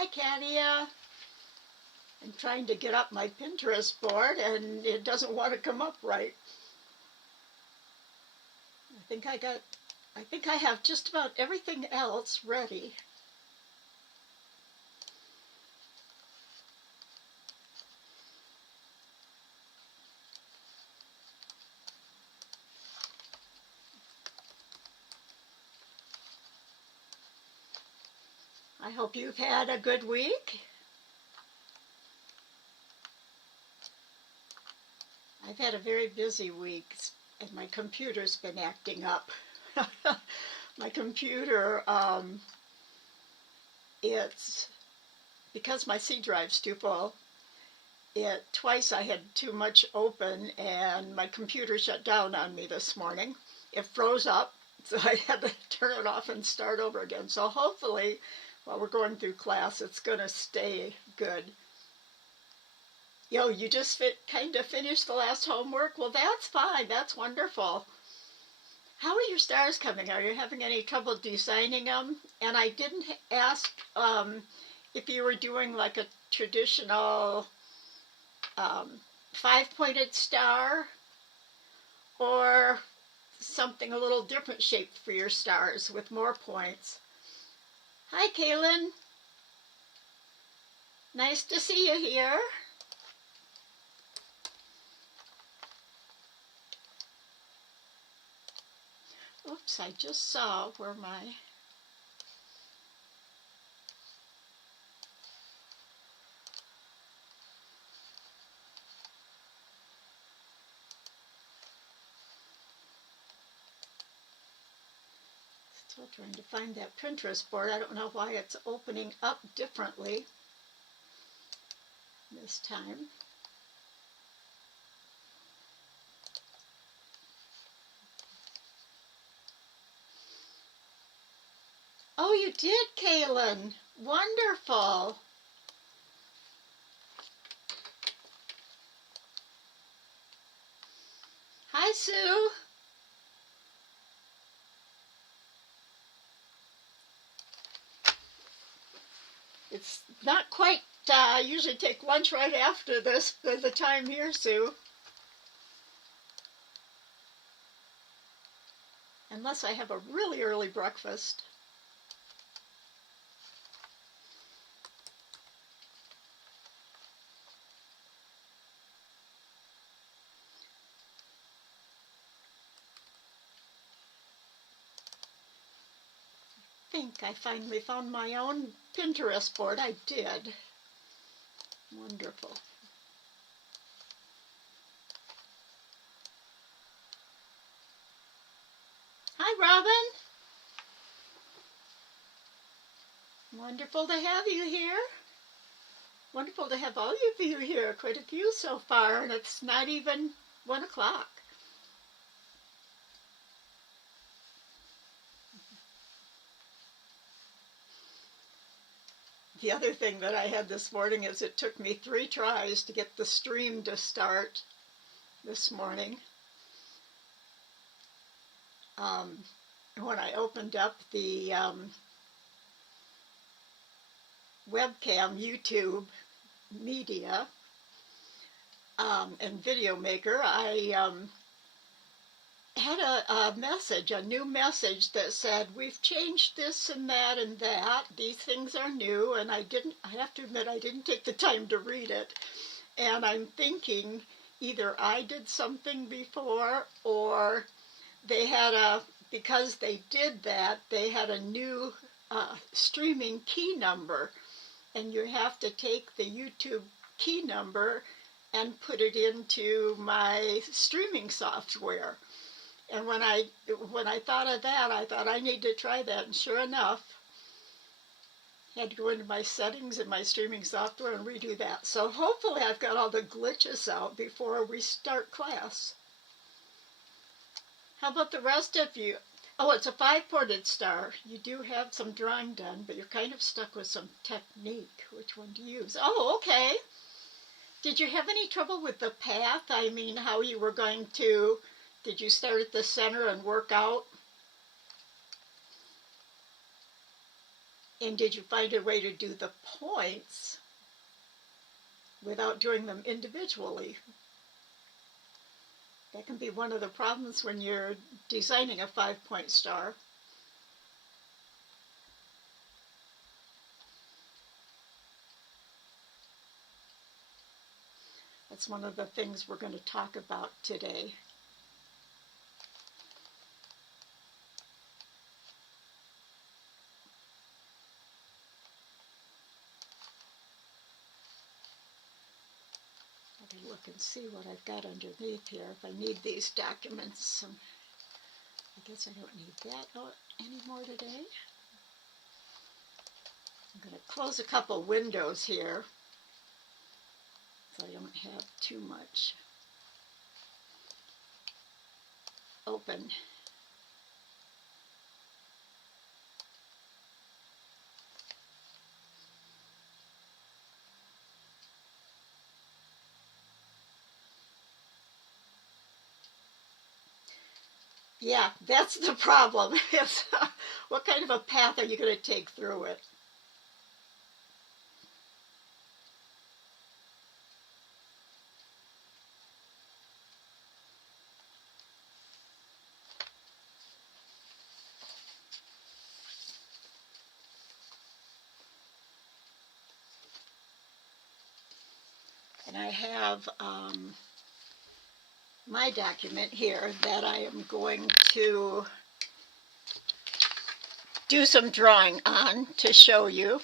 Hi, Katia. I'm trying to get up my Pinterest board and it doesn't want to come up right. I think I have just about everything else ready. I hope you've had a good week. I've had a very busy week and my computer's been acting up. My computer, it's because my C drive's too full. Twice I had too much open and my computer shut down on me this morning. It froze up, so I had to turn it off and start over again. So hopefully, while we're going through class, it's going to stay good. Yo, you just kind of finished the last homework? Well, that's fine. That's wonderful. How are your stars coming? Are you having any trouble designing them? And I didn't ask if you were doing like a traditional five-pointed star or something a little different shaped for your stars with more points. Hi, Kaylin. Nice to see you here. Oops, I just saw where my... Still trying to find that Pinterest board. I don't know why it's opening up differently this time. Oh, you did, Kaylin. Wonderful. Hi, Sue. It's not quite, I usually take lunch right after this, the time here, Sue. Unless I have a really early breakfast. I think I finally found my own Pinterest board. I did. Wonderful. Hi, Robin. Wonderful to have you here. Wonderful to have all of you here. Quite a few so far, and it's not even 1 o'clock. The other thing that I had this morning is it took me 3 tries to get the stream to start this morning. When I opened up the webcam, YouTube media, and video maker, I had a message, a new message that said, we've changed this and that and that. These things are new, and I have to admit, I didn't take the time to read it. And I'm thinking either I did something before or they had because they did that, they had a new streaming key number. And you have to take the YouTube key number and put it into my streaming software. And when I thought of that, I thought I need to try that. And sure enough, I had to go into my settings in my streaming software and redo that. So hopefully I've got all the glitches out before we start class. How about the rest of you? Oh, it's a 5-pointed star. You do have some drawing done, but you're kind of stuck with some technique. Which one to use? Oh, okay. Did you have any trouble with the path? I mean, how you were going to... Did you start at the center and work out? And did you find a way to do the points without doing them individually? That can be one of the problems when you're designing a 5-point star. That's one of the things we're going to talk about today. I can look and see what I've got underneath here. If I need these documents, I guess I don't need that anymore today. I'm going to close a couple windows here so I don't have too much open. Yeah, that's the problem. What kind of a path are you going to take through it? And I have my document here that I am going to do some drawing on to show you.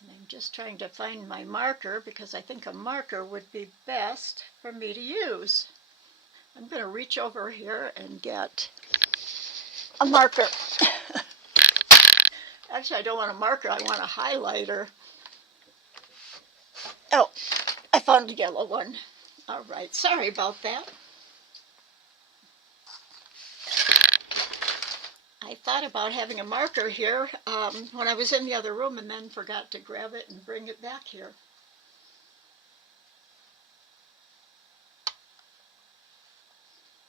And I'm just trying to find my marker because I think a marker would be best for me to use. I'm going to reach over here and get a marker. Actually, I don't want a marker, I want a highlighter. Oh, I found a yellow one. All right, sorry about that. I thought about having a marker here when I was in the other room and then forgot to grab it and bring it back here.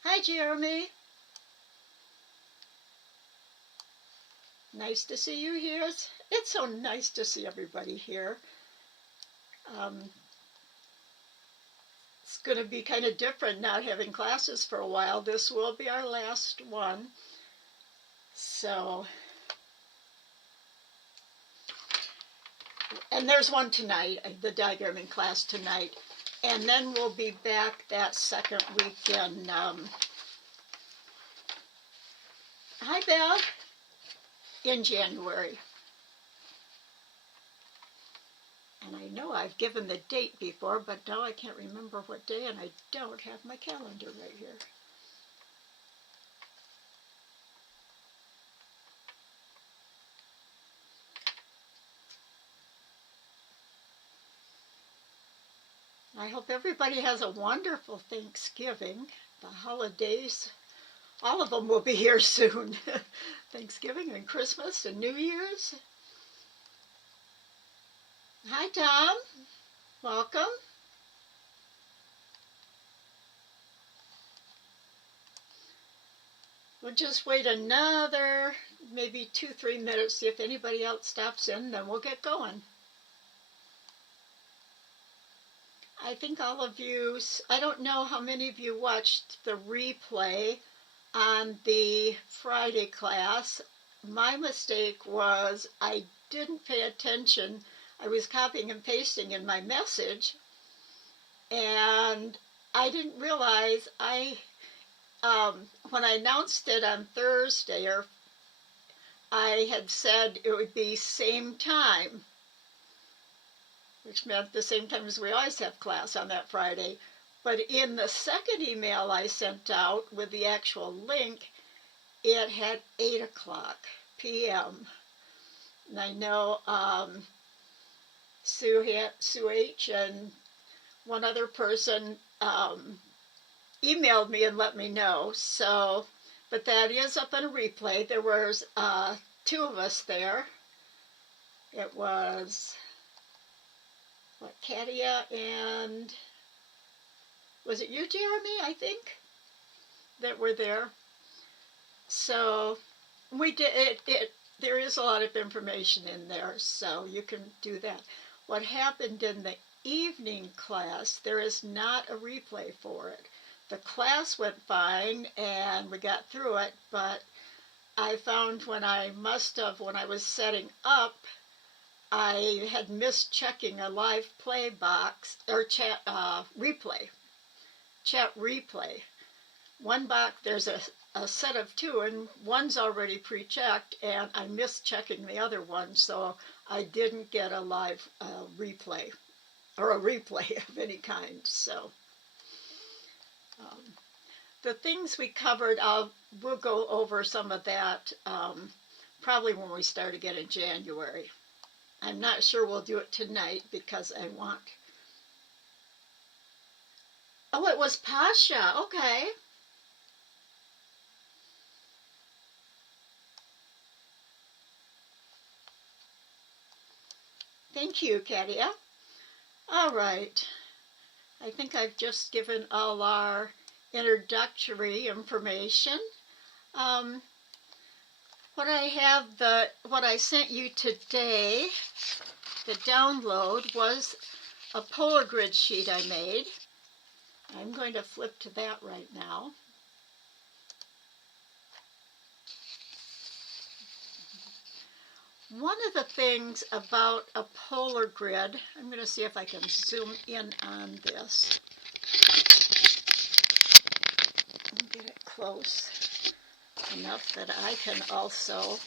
Hi, Jeremy. Nice to see you here. It's so nice to see everybody here. It's going to be kind of different not having classes for a while. This will be our last one. So, and there's one tonight, the diagramming class tonight. And then we'll be back that second weekend. Hi, Bev. In January. And I know I've given the date before, but now I can't remember what day, and I don't have my calendar right here. I hope everybody has a wonderful Thanksgiving. The holidays, all of them will be here soon. Thanksgiving and Christmas and New Year's. Hi, Tom. Welcome. We'll just wait another maybe 2-3 minutes, see if anybody else stops in, then we'll get going. I think all of you, I don't know how many of you watched the replay on the Friday class. My mistake was I didn't pay attention. I was copying and pasting in my message, and I didn't realize when I announced it on Thursday, I had said it would be same time, which meant the same time as we always have class on that Friday. But in the second email I sent out with the actual link, it had 8 o'clock p.m. And I know Sue H. and one other person emailed me and let me know. So, but that is up on a replay. There was 2 of us there. It was Katia and was it you, Jeremy, I think, that were there. So we did it. There is a lot of information in there, so you can do that. What happened in the evening class, there is not a replay for it. The class went fine and we got through it, but I found when I was setting up, I had missed checking a live play box or chat replay. One box, there's a set of two, and one's already pre-checked, and I missed checking the other one, so I didn't get a live replay or a replay of any kind. So the things we covered, we'll go over some of that probably when we start again in January. I'm not sure we'll do it tonight because I want... Oh, it was Pasha. Okay. Thank you, Katia. All right. I think I've just given all our introductory information. What I sent you today, the download, was a polar grid sheet I made. I'm going to flip to that right now. One of the things about a polar grid, I'm going to see if I can zoom in on this and get it close enough that I can also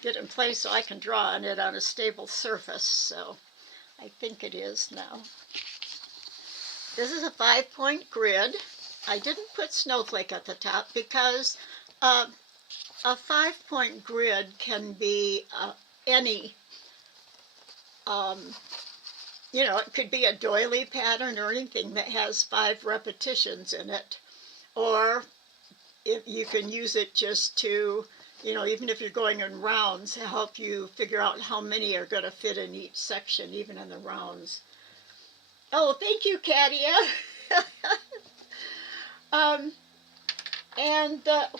get in place so I can draw on it on a stable surface. So I think it is now. This is a 5-point grid. I didn't put snowflake at the top because a 5-point grid can be any, it could be a doily pattern or anything that has 5 repetitions in it. Or if you can use it just to, even if you're going in rounds, to help you figure out how many are going to fit in each section, even in the rounds. Oh, thank you, Katia.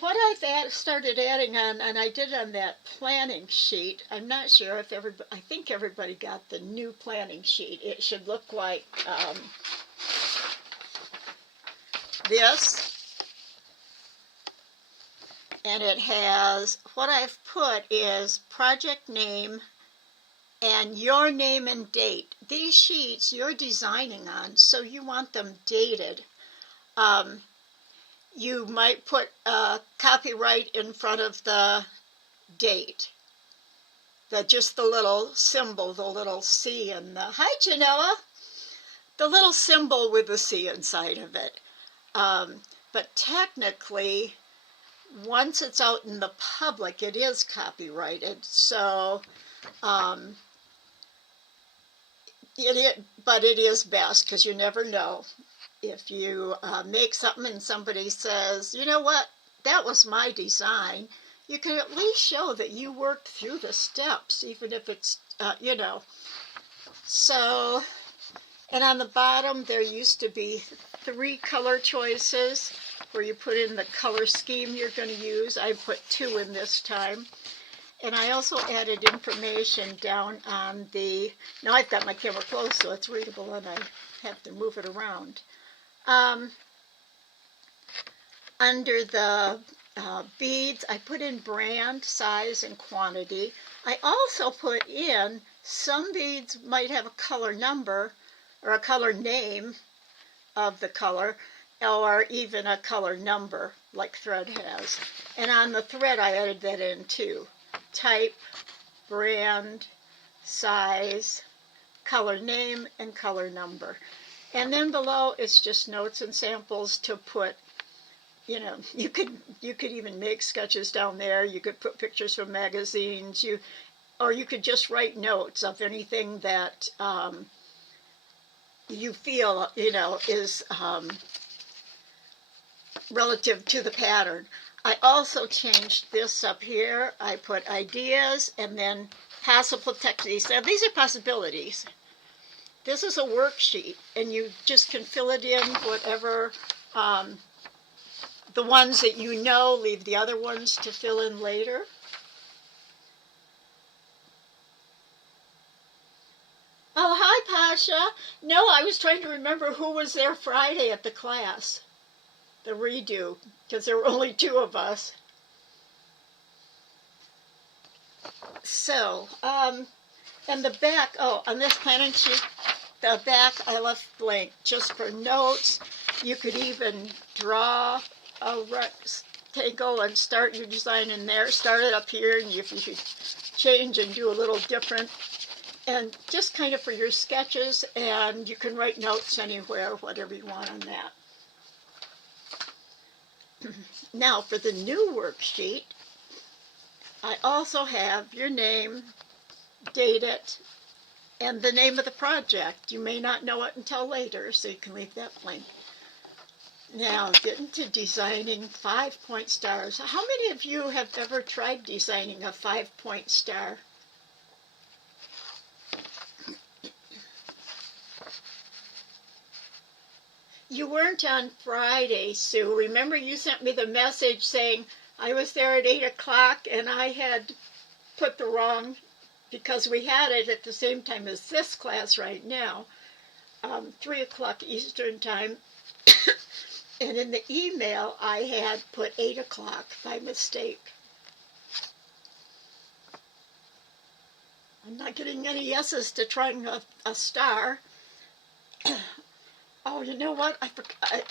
What I've started adding on, and I did on that planning sheet, I'm not sure if I think everybody got the new planning sheet. It should look like this. And it has, what I've put is project name and your name and date. These sheets you're designing on, so you want them dated. You might put copyright in front of the date. Just the little symbol, the little C and the, hi Genoa, the little symbol with the C inside of it. But technically, once it's out in the public, it is copyrighted. So, but it is best because you never know. If you make something and somebody says, you know what, that was my design, you can at least show that you worked through the steps, even if it's, So, and on the bottom, there used to be 3 color choices where you put in the color scheme you're going to use. I put 2 in this time. And I also added information down on the, now I've got my camera close so it's readable and I have to move it around. Under the beads, I put in brand, size, and quantity. I also put in some beads might have a color number or a color name of the color, or even a color number like thread has. And on the thread, I added that in too. Type, brand, size, color name, and color number. And then below, it's just notes and samples to put, you could even make sketches down there. You could put pictures from magazines, or you could just write notes of anything that you feel, is relative to the pattern. I also changed this up here. I put ideas and then possible techniques. Now, these are possibilities. This is a worksheet, and you just can fill it in whatever the the ones that you know, leave the other ones to fill in later. Oh, hi, Pasha. No, I was trying to remember who was there Friday at the class, the redo, because there were only two of us. So, and the back, oh, on this planning sheet, the back I left blank just for notes. You could even draw a rectangle and start your design in there. Start it up here, and if you should change and do a little different. And just kind of for your sketches, and you can write notes anywhere, whatever you want on that. Now, for the new worksheet, I also have your name, date it, and the name of the project. You may not know it until later, so you can leave that blank. Now, getting to designing 5-point stars. How many of you have ever tried designing a 5-point star? You weren't on Friday, Sue. Remember you sent me the message saying I was there at 8 o'clock and I had put the wrong, because we had it at the same time as this class right now, 3 o'clock Eastern time. And in the email I had put 8 o'clock by mistake. I'm not getting any yeses to trying a star. Oh, you know what?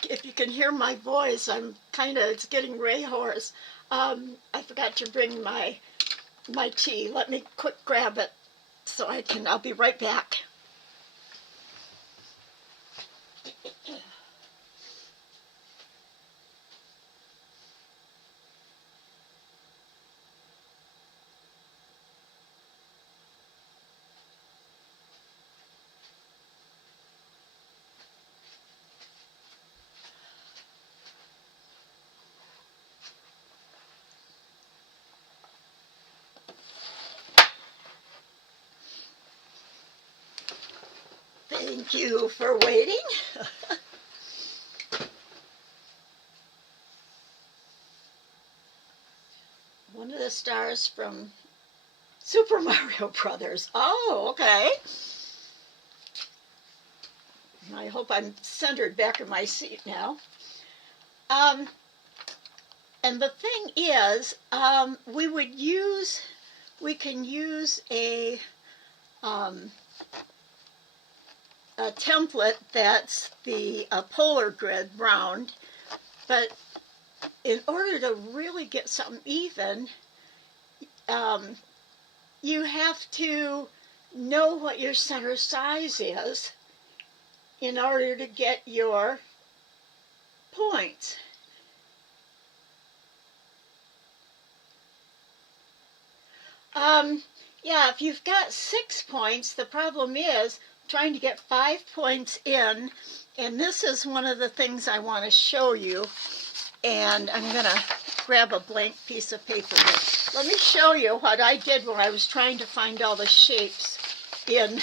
If you can hear my voice, it's getting Ray hoarse. I forgot to bring my tea. Let me quick grab it so I'll be right back. Thank you for waiting. One of the stars from Super Mario Brothers. Oh, okay. I hope I'm centered back in my seat now. And the thing is, we can use a template that's the polar grid round, but in order to really get something even, you have to know what your center size is in order to get your points. Yeah, if you've got 6 points, the problem is trying to get 5 points in, and this is one of the things I want to show you, and I'm going to grab a blank piece of paper here. Let me show you what I did when I was trying to find all the shapes in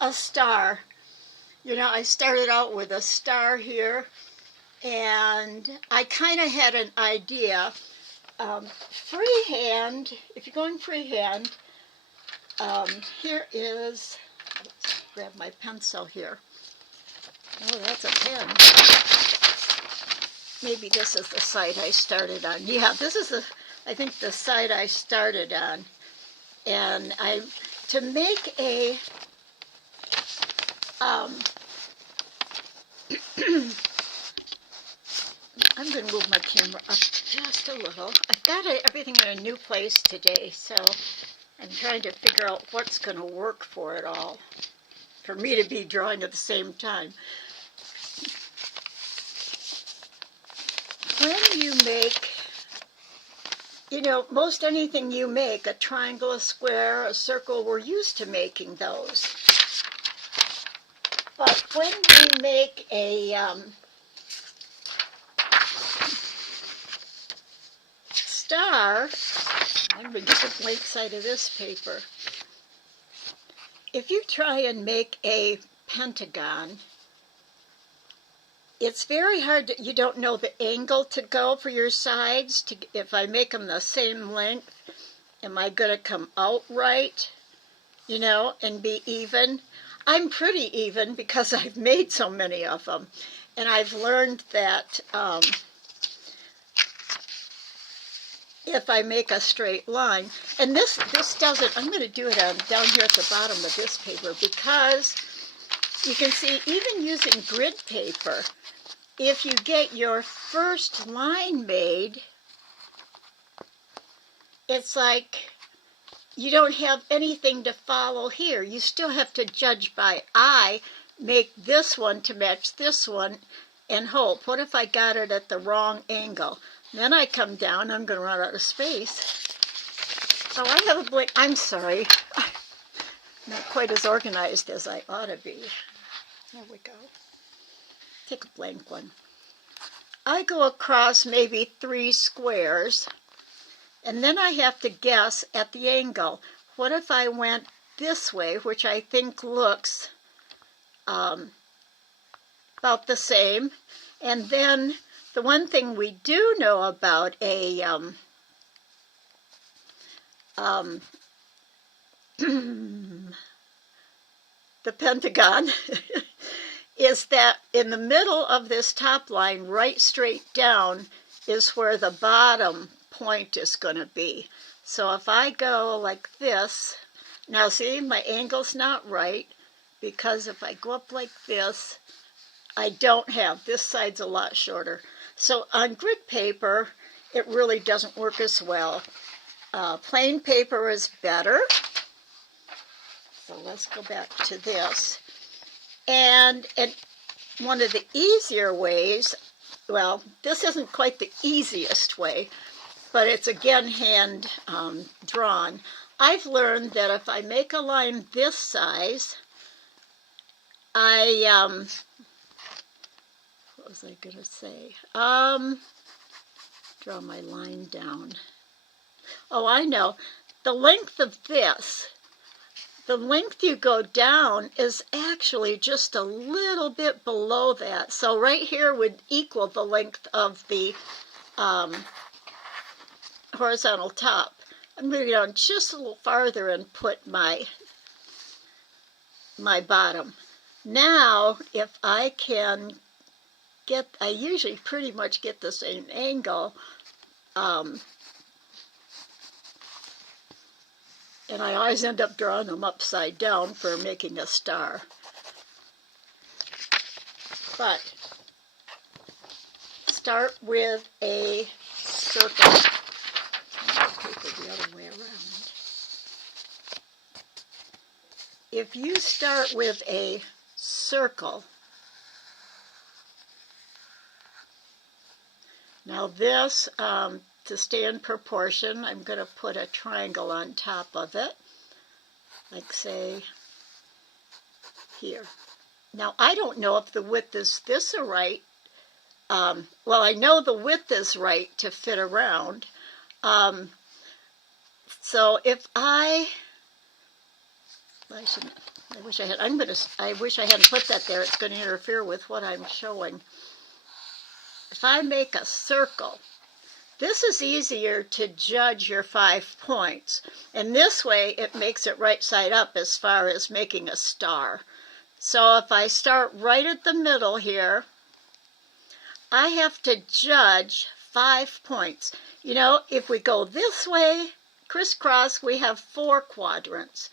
a star. You know, I started out with a star here, and I kind of had an idea. Freehand, if you're going freehand, here is, let's grab my pencil here. Oh, that's a pen. Maybe this is the site I started on. Yeah, this is I think the site I started on. And to make a, I'm going to move my camera up just a little. I've got everything in a new place today, so I'm trying to figure out what's going to work for it all, for me to be drawing at the same time. When you make, you know, most anything you make, a triangle, a square, a circle, we're used to making those. But when you make a star, I'm going to get the blank side of this paper. If you try and make a pentagon, it's very hard you don't know the angle to go for your sides. If I make them the same length, am I going to come out right, and be even? I'm pretty even because I've made so many of them. And I've learned that if I make a straight line, and this doesn't, I'm going to do it down here at the bottom of this paper, because you can see, even using grid paper, if you get your first line made, it's like you don't have anything to follow here. You still have to judge by eye, make this one to match this one, and hope. What if I got it at the wrong angle? Then I come down, I'm going to run out of space. Oh, I have a blank. I'm sorry. Not quite as organized as I ought to be. There we go. Take a blank one. I go across maybe 3 squares, and then I have to guess at the angle. What if I went this way, which I think looks about the same, and then the one thing we do know about the Pentagon is that in the middle of this top line, right straight down, is where the bottom point is going to be. So if I go like this, now see, my angle's not right, because if I go up like this, I don't have, this side's a lot shorter. So on grid paper, it really doesn't work as well. Plain paper is better. So let's go back to this. And one of the easier ways, well, this isn't quite the easiest way, but it's again hand drawn. I've learned that if I make a line this size, what was I going to say? Draw my line down. Oh, I know. The length of this, the length you go down is actually just a little bit below that. So right here would equal the length of the horizontal top. I'm going to go down just a little farther and put my bottom. Now, if I can I usually pretty much get the same angle, and I always end up drawing them upside down for making a star. But start with a circle. Paper the other way around. If you start with a circle, now this, to stay in proportion, I'm going to put a triangle on top of it, like say here. Now I don't know if the width is this or right. Well, I know the width is right to fit around. So if I wish I hadn't put that there. It's going to interfere with what I'm showing. If I make a circle, this is easier to judge your 5 points. And this way, it makes it right side up as far as making a star. So if I start right at the middle here, I have to judge 5 points. You know, if we go this way, crisscross, we have 4 quadrants.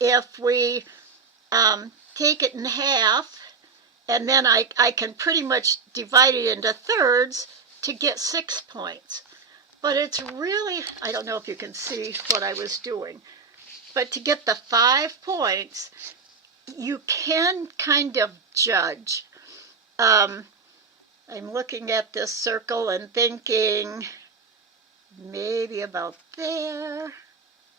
If we take it in half, and then I can pretty much divide it into thirds to get 6 points. But it's really, I don't know if you can see what I was doing, but to get the 5 points, you can kind of judge. I'm looking at this circle and thinking maybe about there,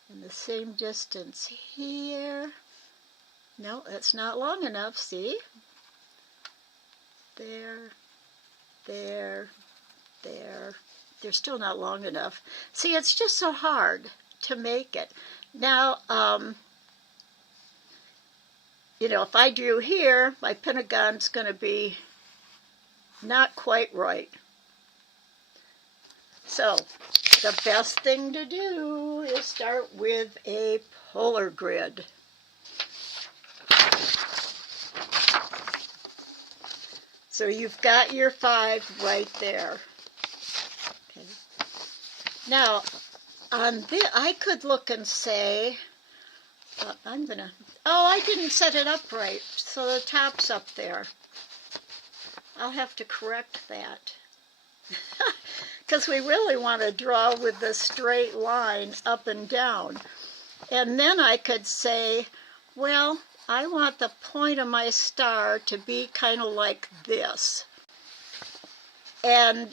and the same distance here. No, that's not long enough, see? There, there, there. They're still not long enough. See, it's just so hard to make it. Now, you know, if I drew here, my pentagon's going to be not quite right. So the best thing to do is start with a polar grid. So you've got your 5 right there. Okay. Now, on this, I could look and say, I didn't set it up right, so the top's up there. I'll have to correct that. Because we really want to draw with the straight line up and down. And then I could say, well, I want the point of my star to be kind of like this. And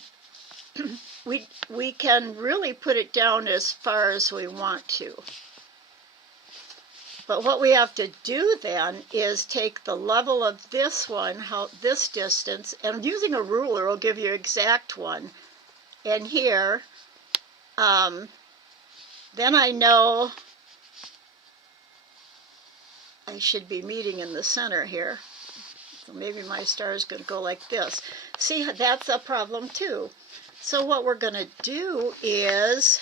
we can really put it down as far as we want to. But what we have to do then is take the level of this one, this distance, and using a ruler will give you an exact one. And here, then I know I should be meeting in the center here. So maybe my star is going to go like this. See, that's a problem too. So what we're going to do is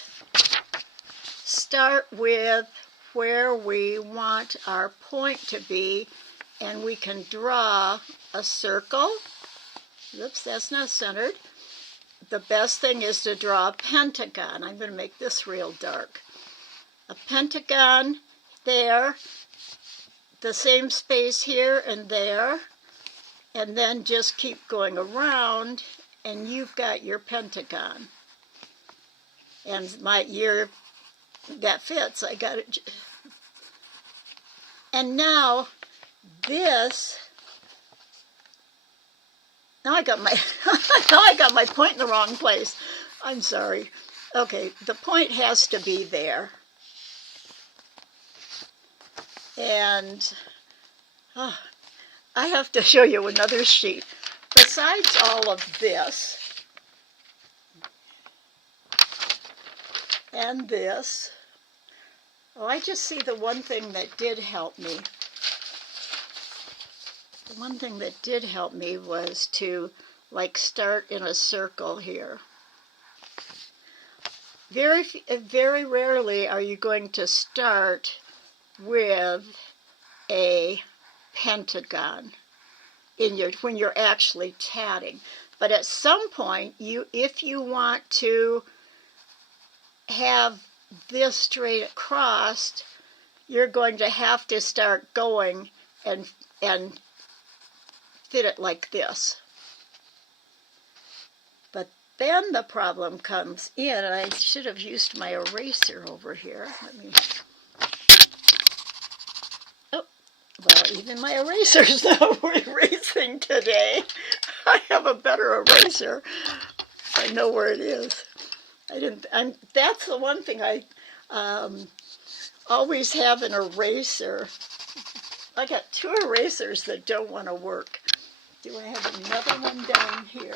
start with where we want our point to be, and we can draw a circle. Oops, that's not centered. The best thing is to draw a pentagon. I'm going to make this real dark. A pentagon there, the same space here and there, and then just keep going around, and you've got your pentagon. And that fits. I got it. And now this. Now I got my point in the wrong place. I'm sorry. Okay, the point has to be there. And I have to show you another sheet. Besides all of this and this, I just see the one thing that did help me. The one thing that did help me was to start in a circle here. Very, very rarely are you going to start with a pentagon when you're actually tatting. But at some point, if you want to have this straight across, you're going to have to start going and fit it like this. But then the problem comes in, and I should have used my eraser over here. Well, even my eraser's not erasing today. I have a better eraser. I know where it is. That's the one thing I always have an eraser. I got 2 erasers that don't want to work. Do I have another one down here?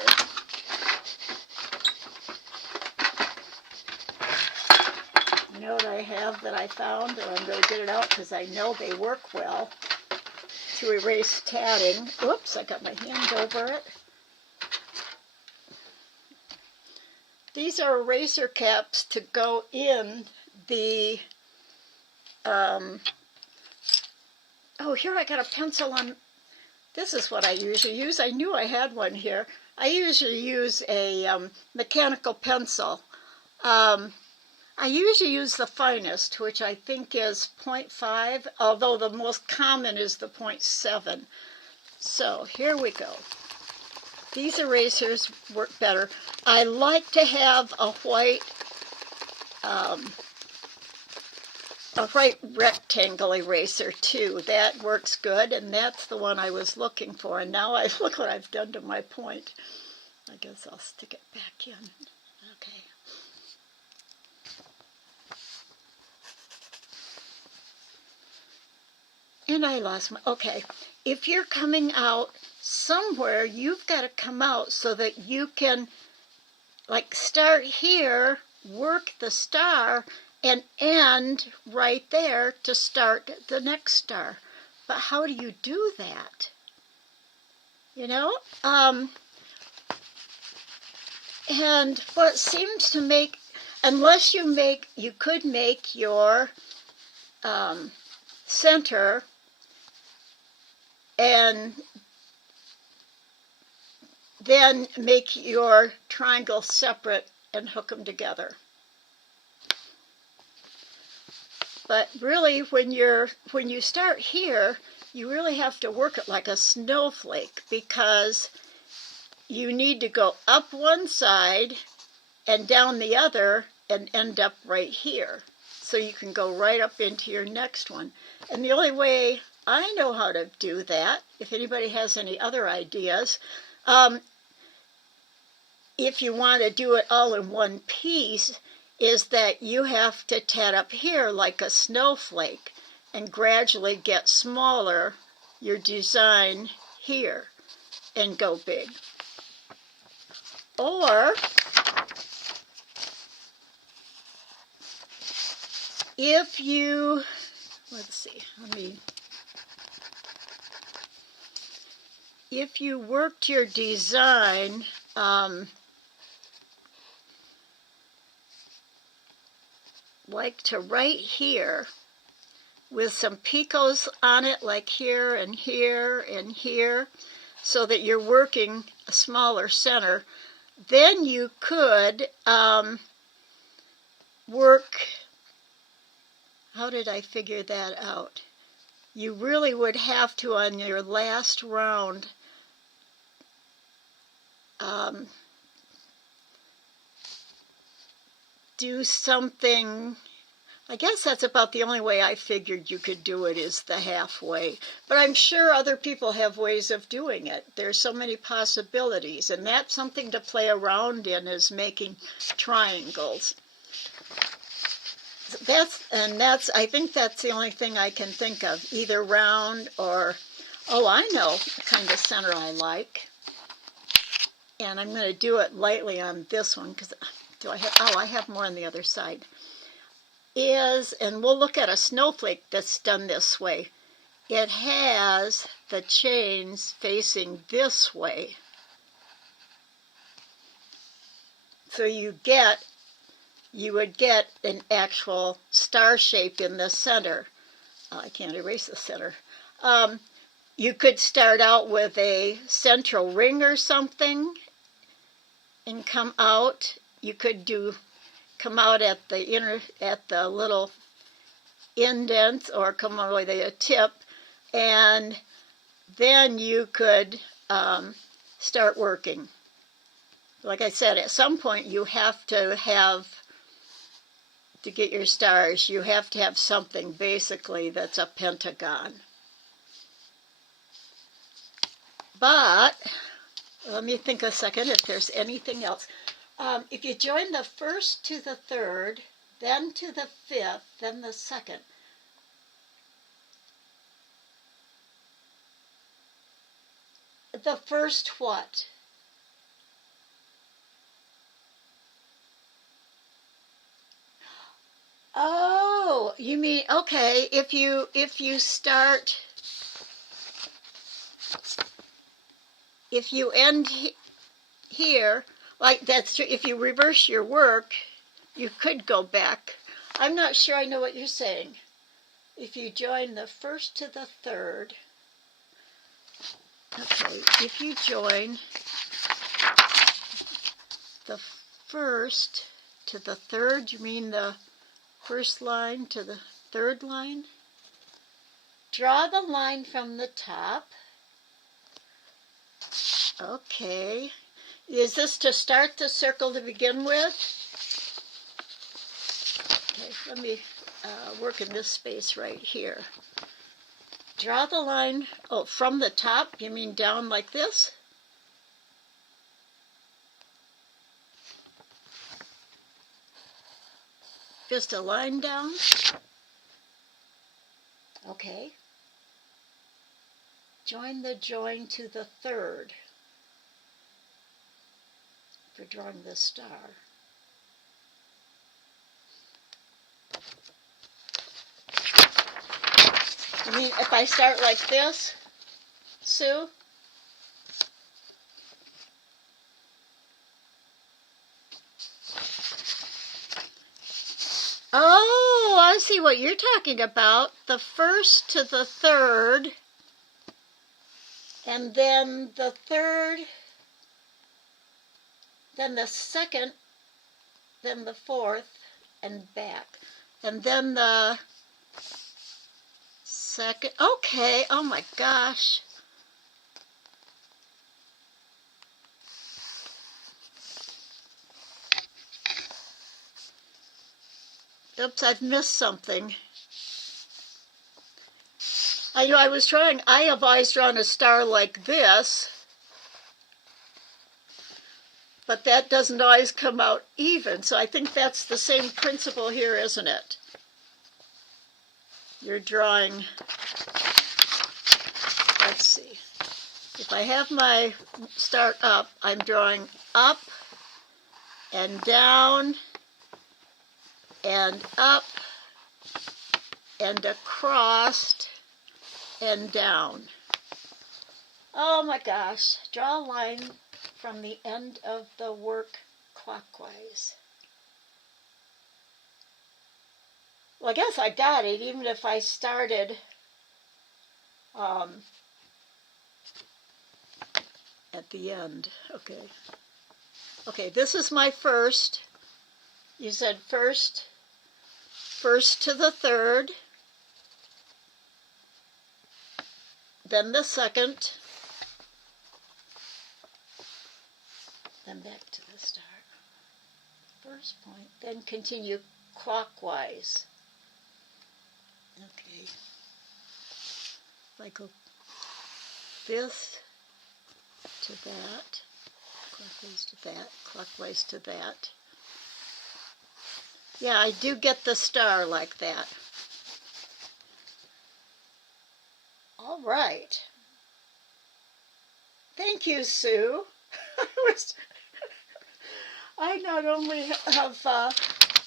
You know what I have that I found, and I'm going to get it out because I know they work well to erase tatting. Oops, I got my hand over it. These are eraser caps to go in the, here I got a pencil on. This is what I usually use. I knew I had one here. I usually use a mechanical pencil. I usually use the finest, which I think is 0.5, although the most common is the 0.7. So here we go. These erasers work better. I like to have a white rectangle eraser too. That works good, and that's the one I was looking for. And now look what I've done to my point. I guess I'll stick it back in. Okay. And I lost my, okay. If you're coming out somewhere, you've got to come out so that you can start here, work the star, and end right there to start the next star. But how do you do that? You know, And what seems to make, unless you could make your center and then make your triangle separate and hook them together. But really, when you start here, you really have to work it like a snowflake, because you need to go up one side and down the other and end up right here. So you can go right up into your next one. And the only way I know how to do that, if anybody has any other ideas, if you want to do it all in one piece, is that you have to tat up here like a snowflake and gradually get smaller your design here and go big. Or if you, if you worked your design like to right here with some picots on it, like here and here and here, so that you're working a smaller center, then you could work, how did I figure that out? You really would have to, on your last round, do something. I guess that's about the only way I figured you could do it, is the halfway. But I'm sure other people have ways of doing it. There's so many possibilities, and that's something to play around in, is making triangles. I think that's the only thing I can think of, either round or, oh, I know the kind of center I like. And I'm going to do it lightly on this one, because I have more on the other side. And we'll look at a snowflake that's done this way. It has the chains facing this way. So you would get an actual star shape in the center. I can't erase the center. You could start out with a central ring or something and come out. You could come out at the little indents, or come all the way to the tip, and then you could start working. Like I said, at some point you have to get your stars, you have to have something basically that's a pentagon. But let me think a second if there's anything else. If you join the first to the third, then to the fifth, then the second. The first what? Oh, you mean, okay, if you start, if you end here, like that's true. If you reverse your work, you could go back. I'm not sure I know what you're saying. If you join the first to the third, okay, if you join the first to the third, you mean the first line to the third line? Draw the line from the top. Okay. Is this to start the circle to begin with? Okay, let me work in this space right here. Draw the line, from the top, you mean down like this? Just a line down? Okay. Join the join to the third for drawing the star. I mean, if I start like this, Sue? Oh, I see what you're talking about. The first to the third, and then the third, then the second, then the fourth, and back. And then the second. Okay, oh my gosh. Oops, I've missed something. I know I was trying, I have always drawn a star like this, but that doesn't always come out even. So I think that's the same principle here, isn't it? You're drawing, let's see. If I have my start up, I'm drawing up and down and up and across and down. Oh my gosh, draw a line from the end of the work clockwise. Well, I guess I got it, even if I started at the end. Okay. Okay, this is my first. You said first to the third, then the second, then back to the start. First point, then continue clockwise. Okay. If I go this to that, clockwise to that, clockwise to that. Yeah, I do get the star like that. All right. Thank you, Sue. I not only have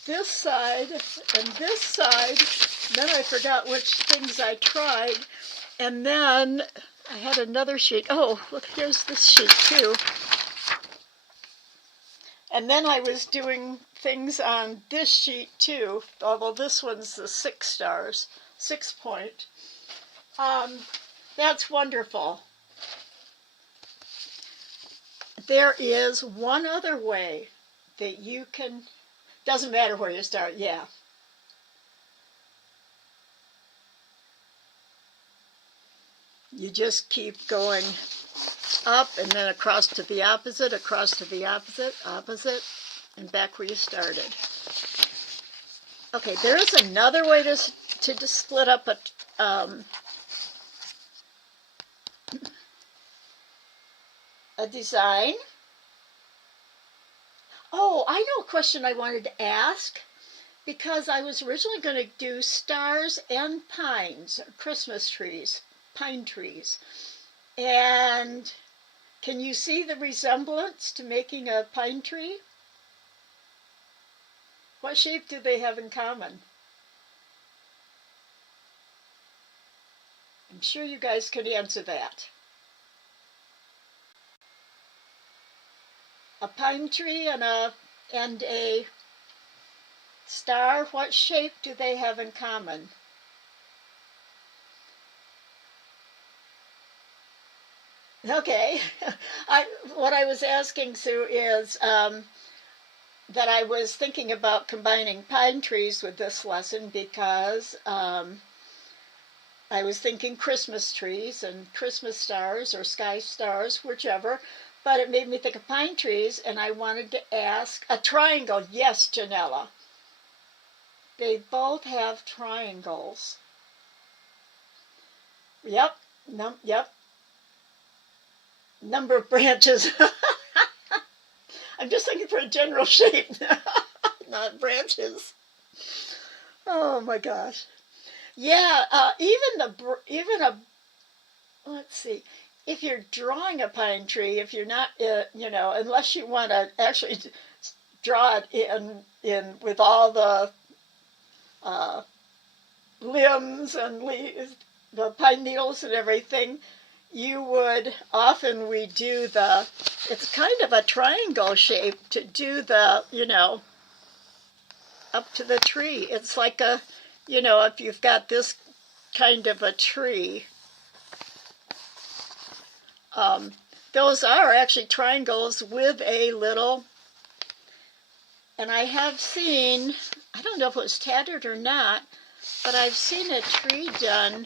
this side and this side, then I forgot which things I tried, and then I had another sheet. Oh, look, here's this sheet too. And then I was doing things on this sheet too, although this one's the 6 stars, 6 point. That's wonderful. There is one other way that you can, doesn't matter where you start, yeah. You just keep going up and then across to the opposite, opposite, and back where you started. Okay, there is another way to split up a design. Oh, I know a question I wanted to ask, because I was originally going to do stars and pines, Christmas trees, pine trees. And can you see the resemblance to making a pine tree? What shape do they have in common? I'm sure you guys could answer that. A pine tree and a star, what shape do they have in common? Okay, what I was asking, Sue, is that I was thinking about combining pine trees with this lesson because I was thinking Christmas trees and Christmas stars or sky stars, whichever, but it made me think of pine trees, and I wanted to ask, a triangle, yes, Janella. They both have triangles. Yep, yep. Number of branches. I'm just looking for a general shape, not branches. Oh my gosh. Yeah, let's see. If you're drawing a pine tree, if you're not, unless you want to actually draw it in with all the limbs and leaves, the pine needles and everything, you would often redo it's kind of a triangle shape to do the, up to the tree. It's like a, you know, if you've got this kind of a tree, those are actually triangles with a little, and I have seen, I don't know if it was tattered or not, but I've seen a tree done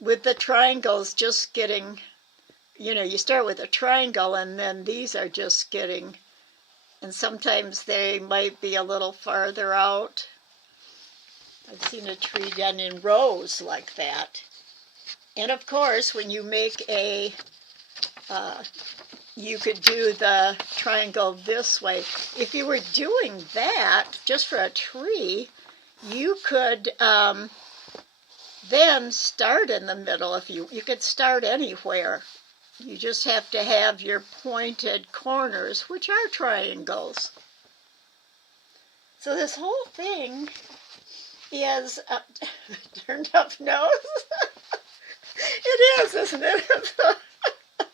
with the triangles just getting, you know, you start with a triangle and then these are just getting, and sometimes they might be a little farther out. I've seen a tree done in rows like that. And of course, when you make a, you could do the triangle this way. If you were doing that just for a tree, you could then start in the middle. If you could start anywhere. You just have to have your pointed corners, which are triangles. So this whole thing is a turned up nose. It is, isn't it? A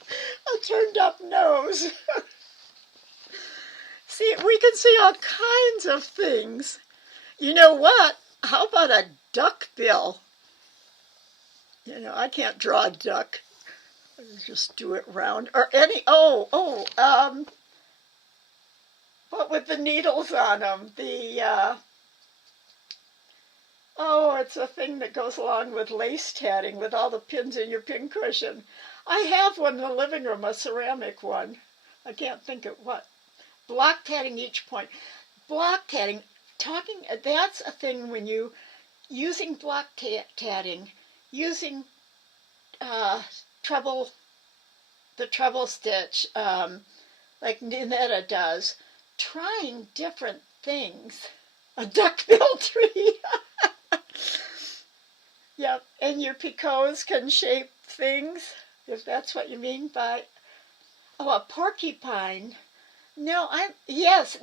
turned up nose. See, we can see all kinds of things. You know what? How about a duck bill? You know, I can't draw a duck. I just do it round. Or any, what with the needles on them? It's a thing that goes along with lace tatting with all the pins in your pincushion. I have one in the living room, a ceramic one. I can't think of what. Block tatting each point. Block tatting, that's a thing when you, using block tatting, using the treble stitch, like Ninetta does, trying different things. A duckbill tree. Yep, and your picots can shape things, if that's what you mean by, a porcupine. No, yes,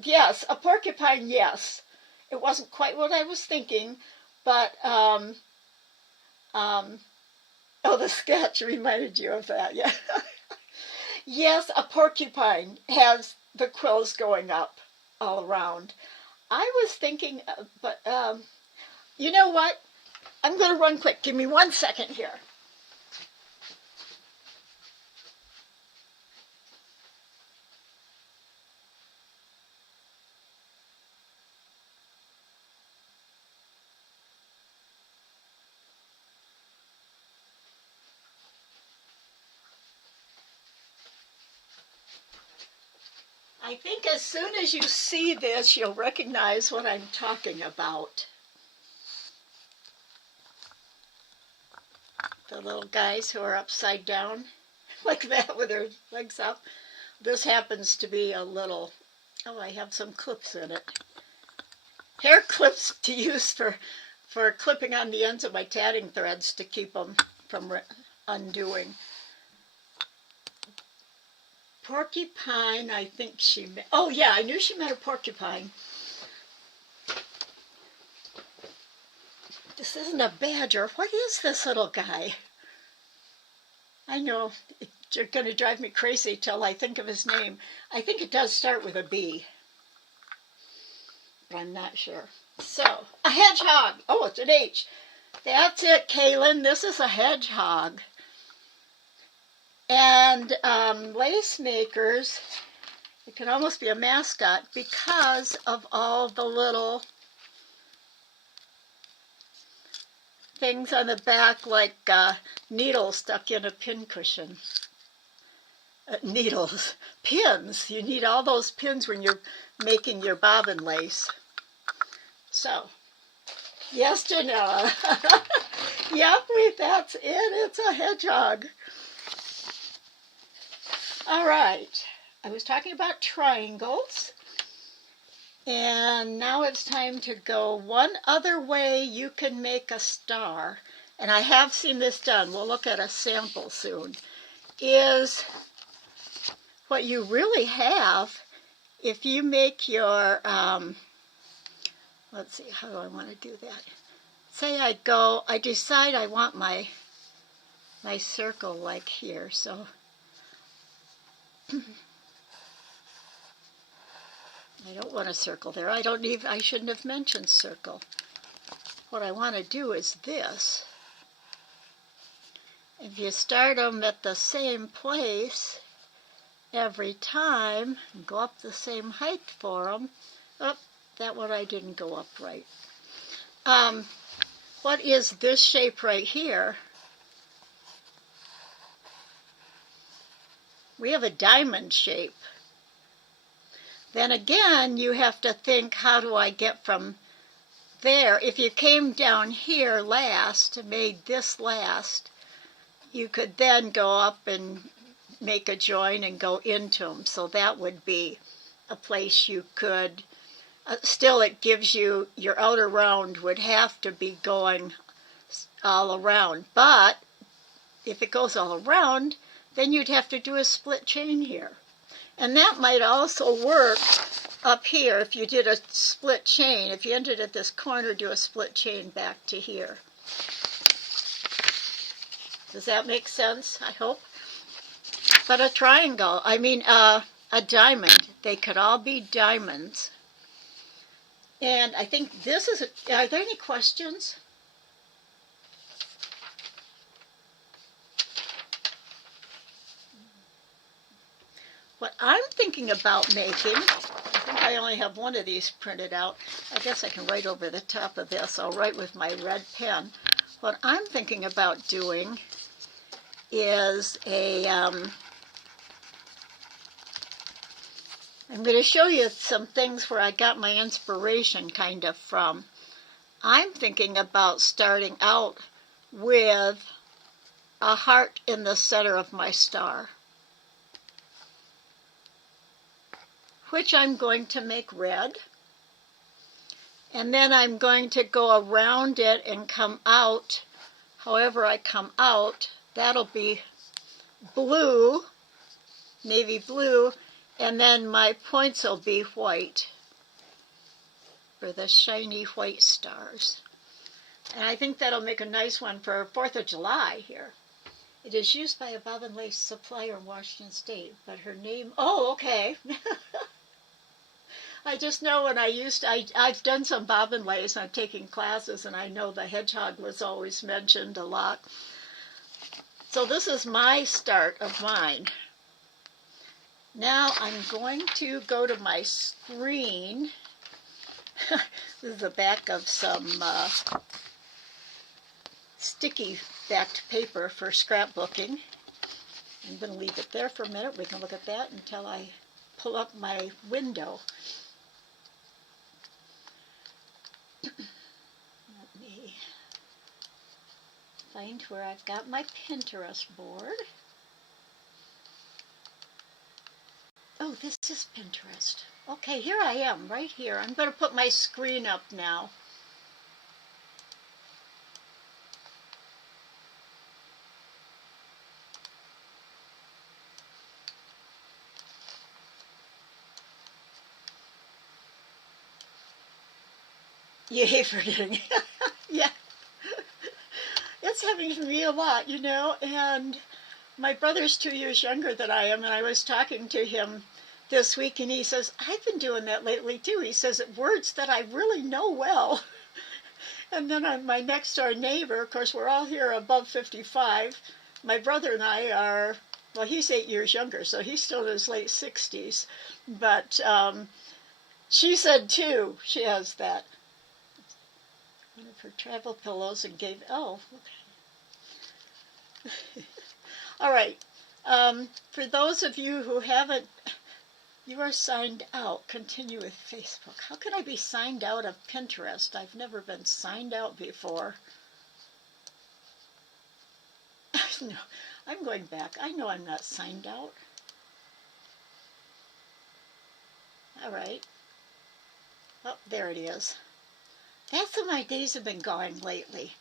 a porcupine, yes. It wasn't quite what I was thinking, but, the sketch reminded you of that, yeah. Yes, a porcupine has the quills going up all around. I was thinking, but you know what? I'm going to run quick. Give me 1 second here. I think as soon as you see this, you'll recognize what I'm talking about. The little guys who are upside down, like that with their legs up. This happens to be a little, I have some clips in it. Hair clips to use for clipping on the ends of my tatting threads to keep them from undoing. Porcupine, I think she meant, I knew she meant a porcupine. This isn't a badger. What is this little guy? I know, you're going to drive me crazy till I think of his name. I think it does start with a B, but I'm not sure. So, a hedgehog. Oh, it's an H. That's it, Kaylin. This is a hedgehog. And lace makers, it can almost be a mascot because of all the little things on the back, like needles stuck in a pincushion. Needles, pins. You need all those pins when you're making your bobbin lace. So, yes, Janella. Yep, that's it. It's a hedgehog. All right. I was talking about triangles. And now it's time to go one other way you can make a star. And I have seen this done. We'll look at a sample soon. Is what you really have if you make your, let's see, how do I want to do that? Say I decide I want my circle like here, so I I don't want a circle there. I shouldn't have mentioned circle. What I want to do is this. If you start them at the same place every time, and go up the same height for them, oh, that one I didn't go up right. What is this shape right here? We have a diamond shape. Then again, you have to think, how do I get from there? If you came down here last, made this last, you could then go up and make a join and go into them. So that would be a place you could, still it gives you, your outer round would have to be going all around. But if it goes all around, then you'd have to do a split chain here. And that might also work up here if you did a split chain. If you ended at this corner, do a split chain back to here. Does that make sense? I hope. But a triangle, a diamond. They could all be diamonds. And I think this is, are there any questions? What I'm thinking about making, I think I only have one of these printed out. I guess I can write over the top of this. I'll write with my red pen. What I'm thinking about doing is I'm going to show you some things where I got my inspiration kind of from. I'm thinking about starting out with a heart in the center of my star, which I'm going to make red. And then I'm going to go around it and come out. However I come out, that'll be blue, navy blue, and then my points will be white for the shiny white stars. And I think that'll make a nice one for 4th of July here. It is used by a bobbin lace supplier in Washington State, but her name, oh, okay. I just know when I've done some bobbin lace, I'm taking classes, and I know the hedgehog was always mentioned a lot. So this is my start of mine. Now I'm going to go to my screen. This is the back of some sticky backed paper for scrapbooking. I'm going to leave it there for a minute. We can look at that until I pull up my window. Let me find where I've got my Pinterest board. Oh, this is Pinterest. Okay, here I am, right here. I'm going to put my screen up now. Yay for getting, yeah. It's happening to me a lot, you know, and my brother's 2 years younger than I am, and I was talking to him this week, and he says, I've been doing that lately too. He says, words that I really know well. And then my next door neighbor, of course, we're all here above 55. My brother and I are, well, he's 8 years younger, so he's still in his late 60s. But she said too, she has that. One of her travel pillows and gave, oh, okay. All right. For those of you who haven't, you are signed out. Continue with Facebook. How can I be signed out of Pinterest? I've never been signed out before. No, I'm going back. I know I'm not signed out. All right. Oh, there it is. That's how my days have been going lately.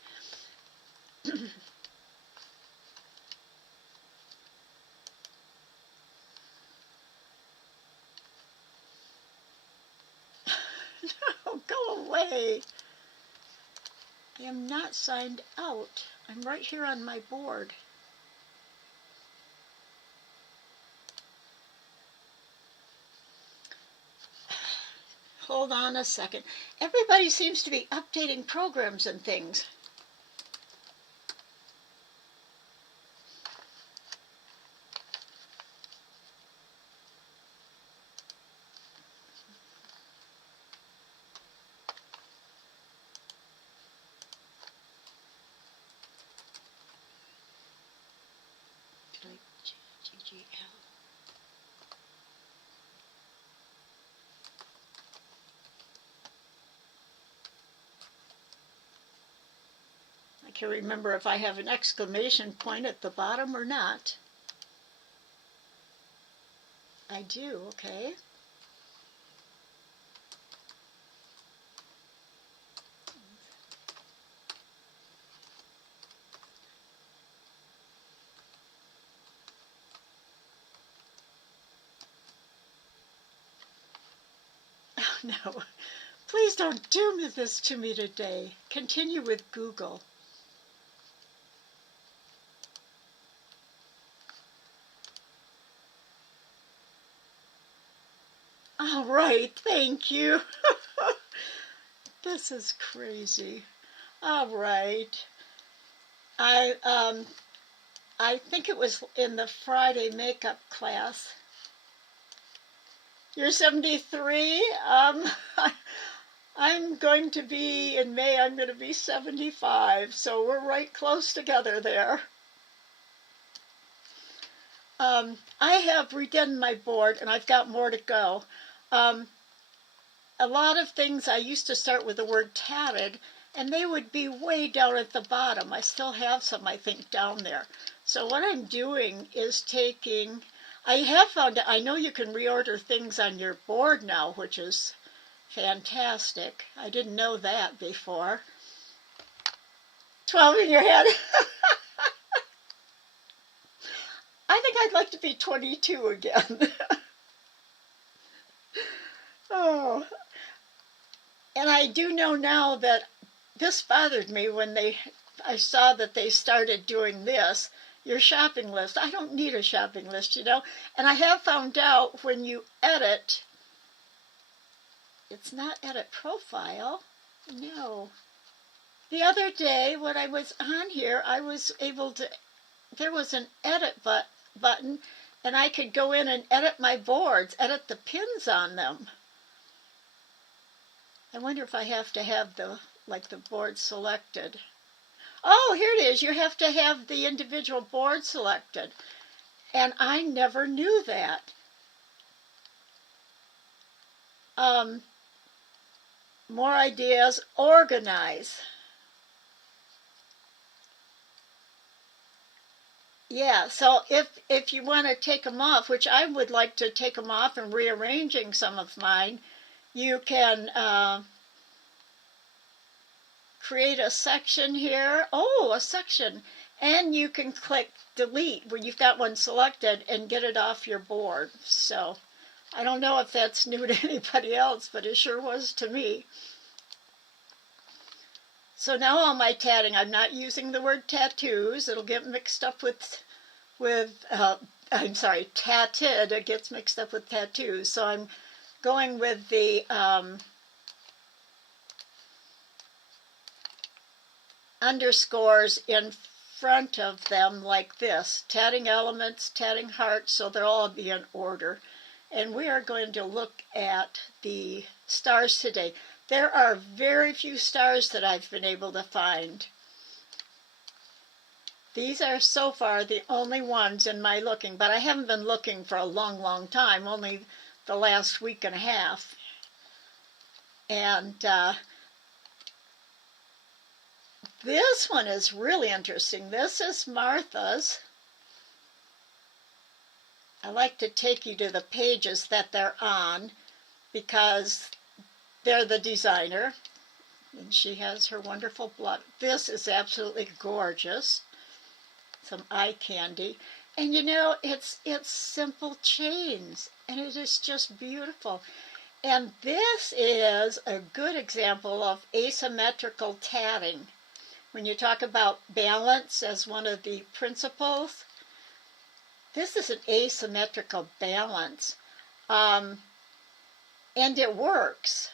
No, go away. I am not signed out. I'm right here on my board. hold on a second. Everybody seems to be updating programs and things. I can't remember if I have an exclamation point at the bottom or not. I do, okay. Oh no, please don't do this to me today. Continue with Google. All right, thank you. This is crazy. All right. I think it was in the Friday makeup class. You're 73. I'm going to be, in May, I'm going to be 75. So we're right close together there. I have redone my board, and I've got more to go. A lot of things I used to start with the word tatted, and they would be way down at the bottom. I still have some, I think, down there. So what I'm doing is taking, I have found, I know you can reorder things on your board now, which is fantastic. I didn't know that before. 12 in your head. I think I'd like to be 22 again. Oh. And I do know now that this bothered me when I saw that they started doing this, your shopping list. I don't need a shopping list, you know. And I have found out when you edit, it's not edit profile. No. The other day when I was on here, I was able to, there was an edit button, and I could go in and edit my boards, edit the pins on them. I wonder if I have to have the board selected. Oh, here it is. You have to have the individual board selected. And I never knew that. More ideas. Organize. Yeah, so if you want to take them off, which I would like to take them off and rearranging some of mine, you can create a section here. Oh, a section. And you can click delete when you've got one selected and get it off your board. So I don't know if that's new to anybody else, but it sure was to me. So now all my tatting, I'm not using the word tattoos. It'll get mixed up I'm sorry, tatted. It gets mixed up with tattoos. So I'm going with the underscores in front of them like this. Tatting elements, tatting hearts, so they'll all be in order. And we are going to look at the stars today. There are very few stars that I've been able to find. These are so far the only ones in my looking, but I haven't been looking for a long, long time, only the last week and a half. And this one is really interesting. This is Martha's. I like to take you to the pages that they're on because they're the designer. And she has her wonderful blood. This is absolutely gorgeous. Some eye candy. And you know, it's simple chains. And it is just beautiful. And this is a good example of asymmetrical tatting. When you talk about balance as one of the principles, this is an asymmetrical balance. And it works.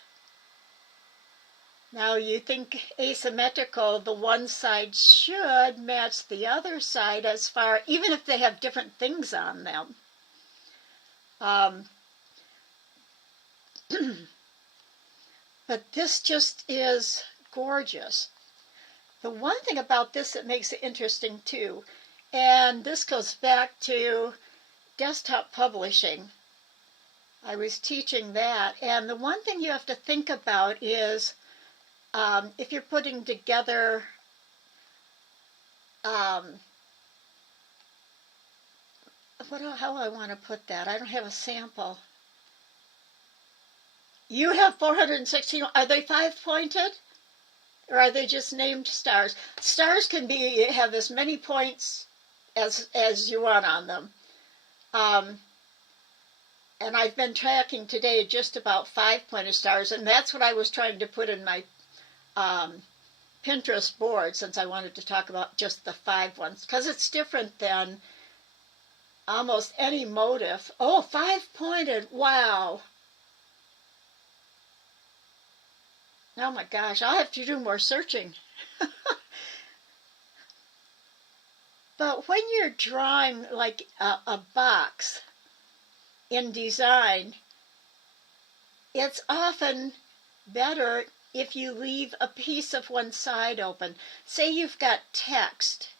Now you think asymmetrical, the one side should match the other side as far, even if they have different things on them. But this just is gorgeous. The one thing about this that makes it interesting too, and this goes back to desktop publishing. I was teaching that, and the one thing you have to think about is if you're putting together how do I want to put that? I don't have a sample. You have 416. Are they 5-pointed? Or are they just named stars? Stars can have as many points as you want on them. And I've been tracking today just about 5-pointed stars, and that's what I was trying to put in my Pinterest board, since I wanted to talk about just the 5 ones, because it's different than almost any motif. Oh, 5-pointed, wow. Oh my gosh, I'll have to do more searching. But when you're drawing like a box in design, it's often better if you leave a piece of one side open. Say you've got text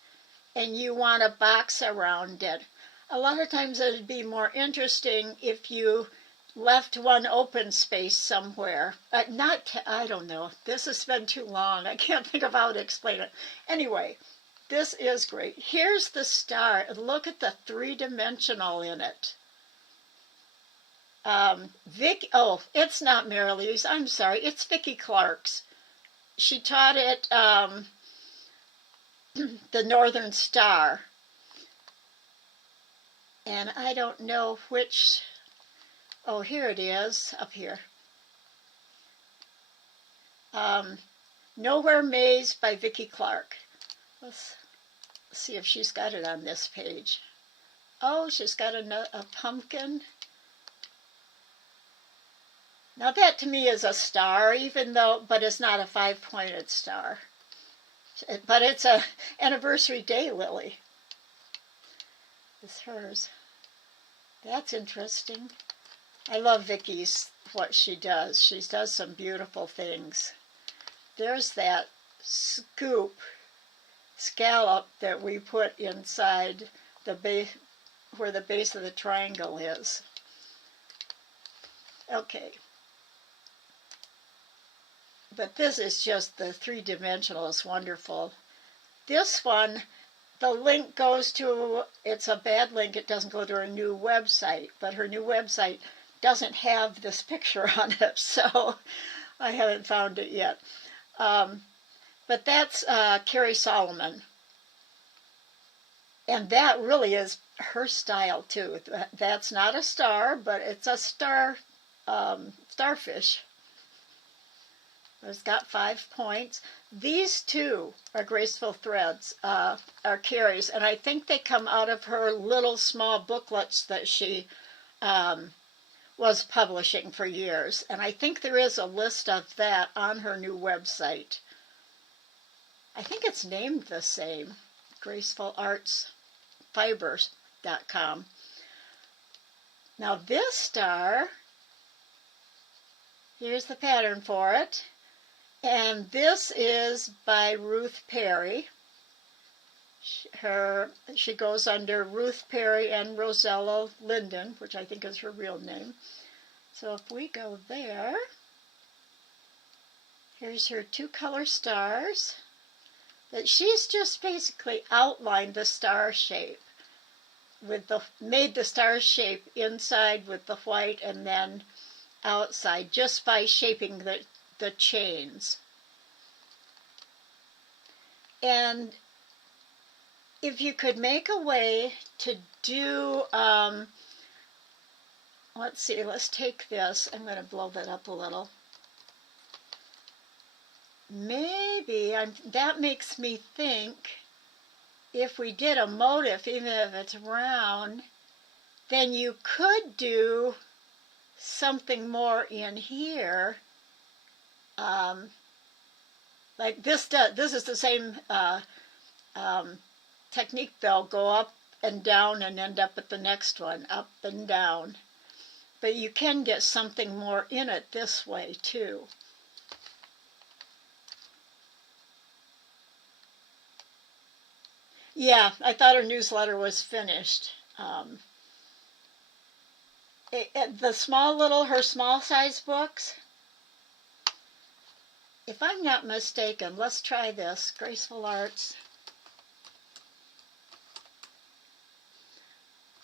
and you want a box around it. A lot of times it would be more interesting if you left one open space somewhere. I don't know. This has been too long. I can't think of how to explain it. Anyway, this is great. Here's the star. Look at the three-dimensional in it. It's not Marilee's. I'm sorry. It's Vicki Clark's. She taught it the Northern Star. And I don't know which. Oh, here it is, up here. Nowhere Maze by Vicki Clark. Let's see if she's got it on this page. Oh, she's got a pumpkin. Now that to me is a star, but it's not a 5-pointed star. But it's a anniversary day lily. It's hers. That's interesting. I love Vicki's, what she does. She does some beautiful things. There's that scallop that we put inside the base, where the base of the triangle is. Okay. But this is just the three-dimensional. It's wonderful. This one, the link goes to, it's a bad link. It doesn't go to her new website, but her new website doesn't have this picture on it, so I haven't found it yet. But that's Carrie Solomon. And that really is her style, too. That's not a star, but it's a starfish. It's got 5 points. These two are graceful threads, are Carrie's, and I think they come out of her little small booklets that she was publishing for years. And I think there is a list of that on her new website. I think it's named the same, gracefulartsfibers.com. Now this star, here's the pattern for it. And this is by Ruth Perry. She goes under Ruth Perry and Rosella Linden, which I think is her real name. So if we go there, here's her 2-color stars. But she's just basically outlined the star shape, made the star shape inside with the white and then outside just by shaping the chains. And if you could make a way to do, let's see, let's take this. I'm going to blow that up a little. Maybe, that makes me think, if we did a motif, even if it's round, then you could do something more in here. Like this is the same technique. They'll go up and down and end up at the next one, up and down. But you can get something more in it this way too. Yeah, I thought her newsletter was finished. The her small size books, if I'm not mistaken, let's try this, Graceful Arts,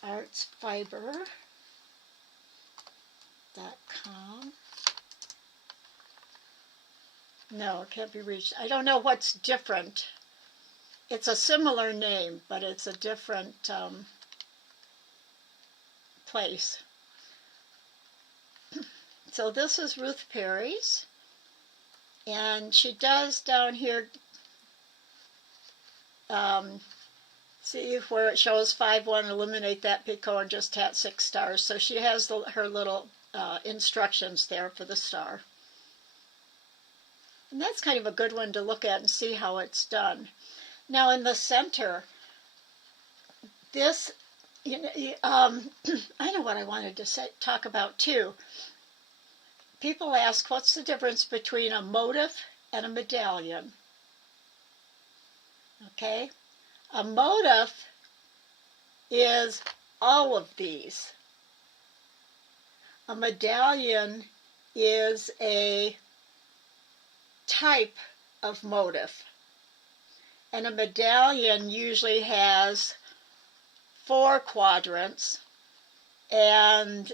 artsfiber.com. No, it can't be reached. I don't know what's different. It's a similar name, but it's a different place. So this is Ruth Perry's, and she does down here, see where it shows 5-1, eliminate that picot and just tat 6 stars. So she has her little instructions there for the star. And that's kind of a good one to look at and see how it's done. Now in the center, this, I know what I wanted to talk about too. People ask, what's the difference between a motif and a medallion? Okay, a motif is all of these. A medallion is a type of motif. And a medallion usually has 4 quadrants, and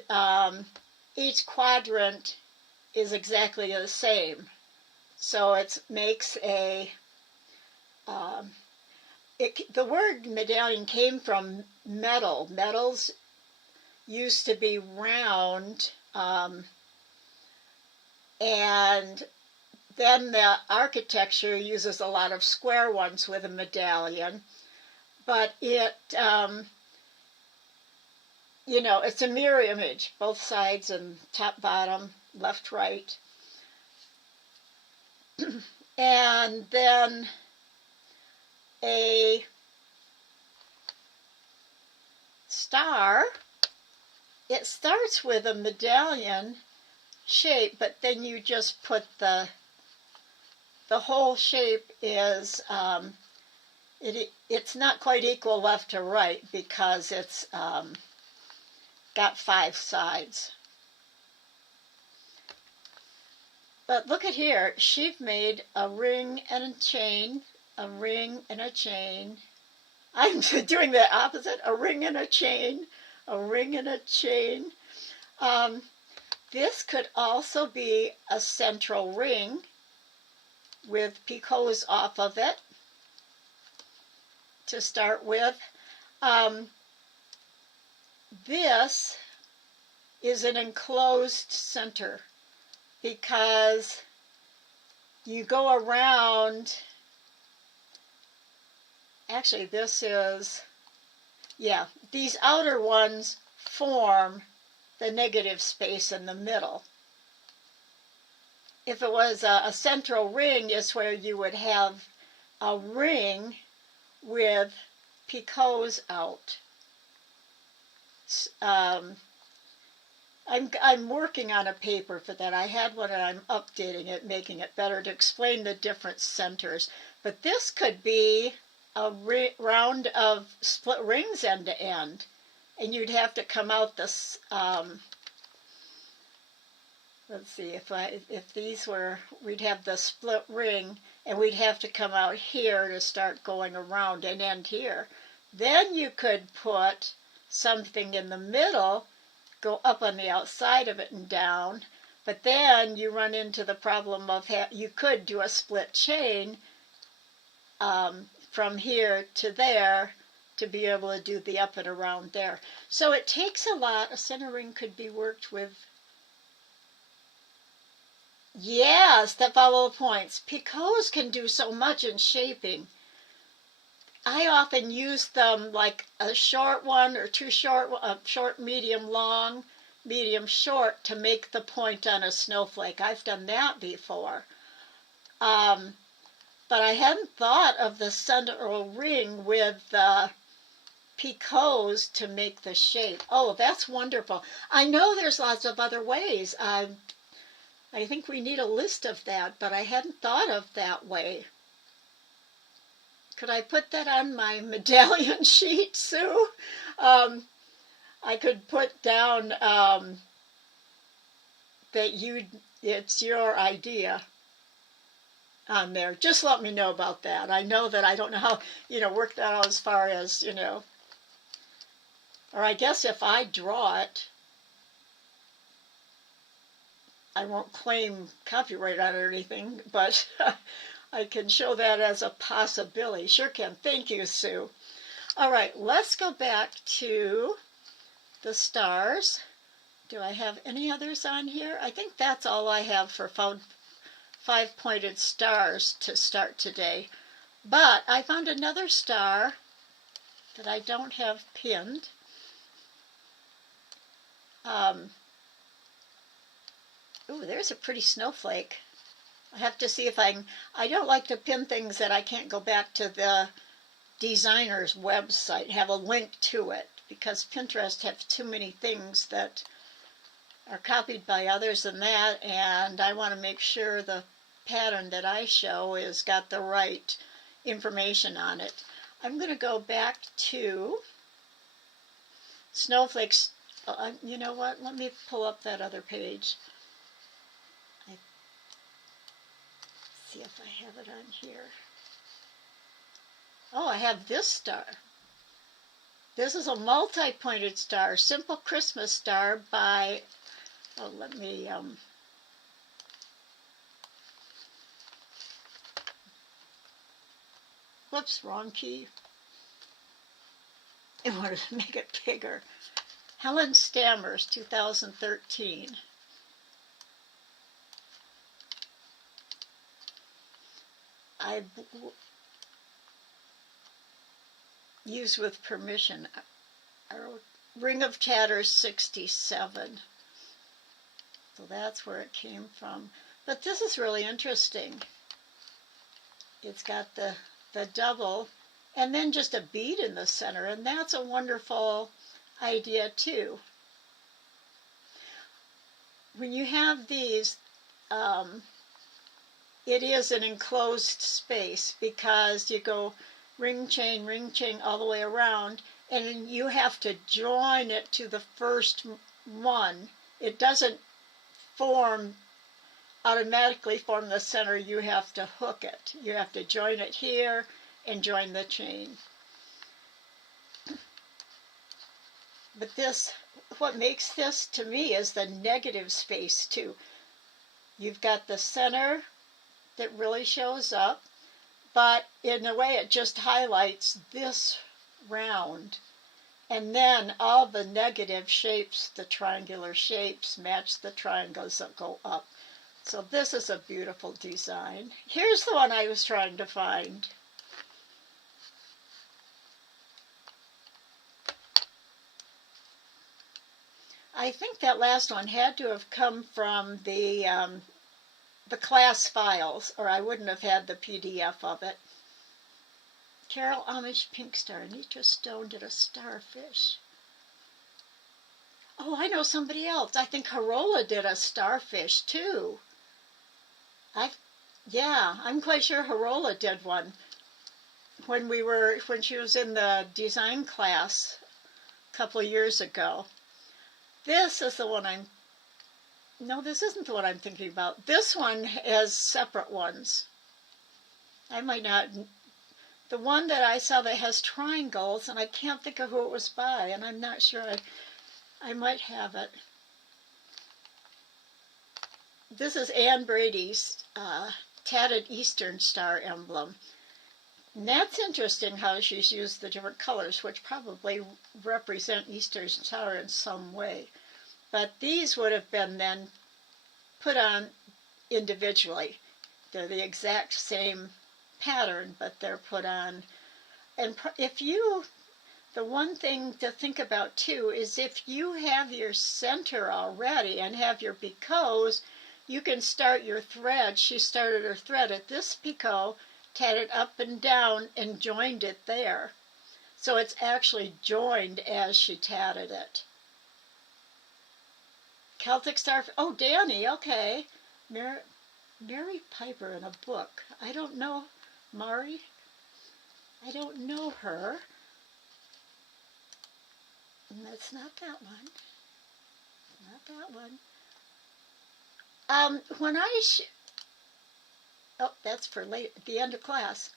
each quadrant is exactly the same. So it makes a, the word medallion came from metal. Metals used to be round, and then the architecture uses a lot of square ones with a medallion, but it, it's a mirror image, both sides and top, bottom, left, right. And then a star, it starts with a medallion shape, but then you just put the whole shape is, it's not quite equal left to right because it's got 5 sides. But look at here, she made a ring and a chain, a ring and a chain. I'm doing the opposite, a ring and a chain, a ring and a chain. This could also be a central ring with picots off of it to start with. This is an enclosed center because you go around, actually this is, yeah, these outer ones form the negative space in the middle. If it was a central ring, is where you would have a ring with picots out. I'm working on a paper for that. I had one and I'm updating it, making it better to explain the different centers. But this could be a round of split rings end to end. And you'd have to come out this, let's see, if these were, we'd have the split ring, and we'd have to come out here to start going around and end here. Then you could put something in the middle, go up on the outside of it and down, but then you run into the problem of you could do a split chain from here to there to be able to do the up and around there. So it takes a lot. A center ring could be worked with. Yes, that follow the points. Picots can do so much in shaping. I often use them like a short one or 2 short, short, medium, long, medium, short to make the point on a snowflake. I've done that before. But I hadn't thought of the central ring with the picots to make the shape. Oh, that's wonderful. I know there's lots of other ways. I think we need a list of that, but I hadn't thought of that way. Could I put that on my medallion sheet, Sue? I could put down that it's your idea on there. Just let me know about that. I know that I don't know how, work that out as far as, or I guess if I draw it, I won't claim copyright on it or anything, but I can show that as a possibility. Sure can. Thank you, Sue. All right, let's go back to the stars. Do I have any others on here? I think that's all I have for five-pointed stars to start today. But I found another star that I don't have pinned. Ooh, there's a pretty snowflake. I have to see if I don't like to pin things that I can't go back to the designer's website, have a link to it, because Pinterest has too many things that are copied by others and that, and I want to make sure the pattern that I show has got the right information on it. I'm going to go back to snowflakes. You know what? Let me pull up that other page. See if I have it on here. Oh, I have this star. This is a multi-pointed star, Simple Christmas Star by, let me, whoops, wrong key. I wanted to make it bigger. Helen Stammers, 2013. I use with permission. Ring of Tatters 67. So that's where it came from. But this is really interesting. It's got the double and then just a bead in the center, and that's a wonderful idea too. When you have these, it is an enclosed space because you go ring chain all the way around, and you have to join it to the first one. It doesn't automatically form the center. You have to hook it. You have to join it here and join the chain. But what makes this to me is the negative space too. You've got the center that really shows up, but in a way it just highlights this round. And then all the negative shapes, the triangular shapes, match the triangles that go up. So this is a beautiful design. Here's the one I was trying to find. I think that last one had to have come from the class files, or I wouldn't have had the PDF of it. Carol Amish Pink Star. Anitra Stone did a starfish. Oh, I know somebody else. I think Carola did a starfish too. I'm quite sure Carola did one when she was in the design class a couple of years ago. This is the one no, this isn't the one I'm thinking about. This one has separate ones. I might not. The one that I saw that has triangles, and I can't think of who it was by, and I'm not sure. I might have it. This is Anne Brady's Tatted Eastern Star emblem. And that's interesting how she's used the different colors, which probably represent Eastern Star in some way. But these would have been then put on individually. They're the exact same pattern, but they're put on. And the one thing to think about too is if you have your center already and have your picots, you can start your thread. She started her thread at this picot, tatted up and down and joined it there. So it's actually joined as she tatted it. Celtic Star, oh, Danny, okay. Mary Piper in a book. I don't know, Mari, I don't know her. And that's not that one. Not that one. When oh, that's for late at the end of class.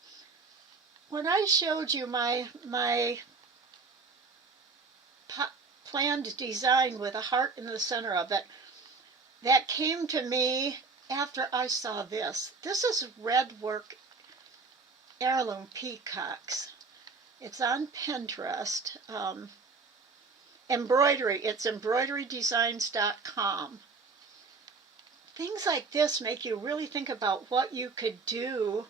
When I showed you my planned design with a heart in the center of it, that came to me after I saw this. This is Redwork Heirloom Peacocks. It's on Pinterest. Embroidery. It's embroiderydesigns.com. Things like this make you really think about what you could do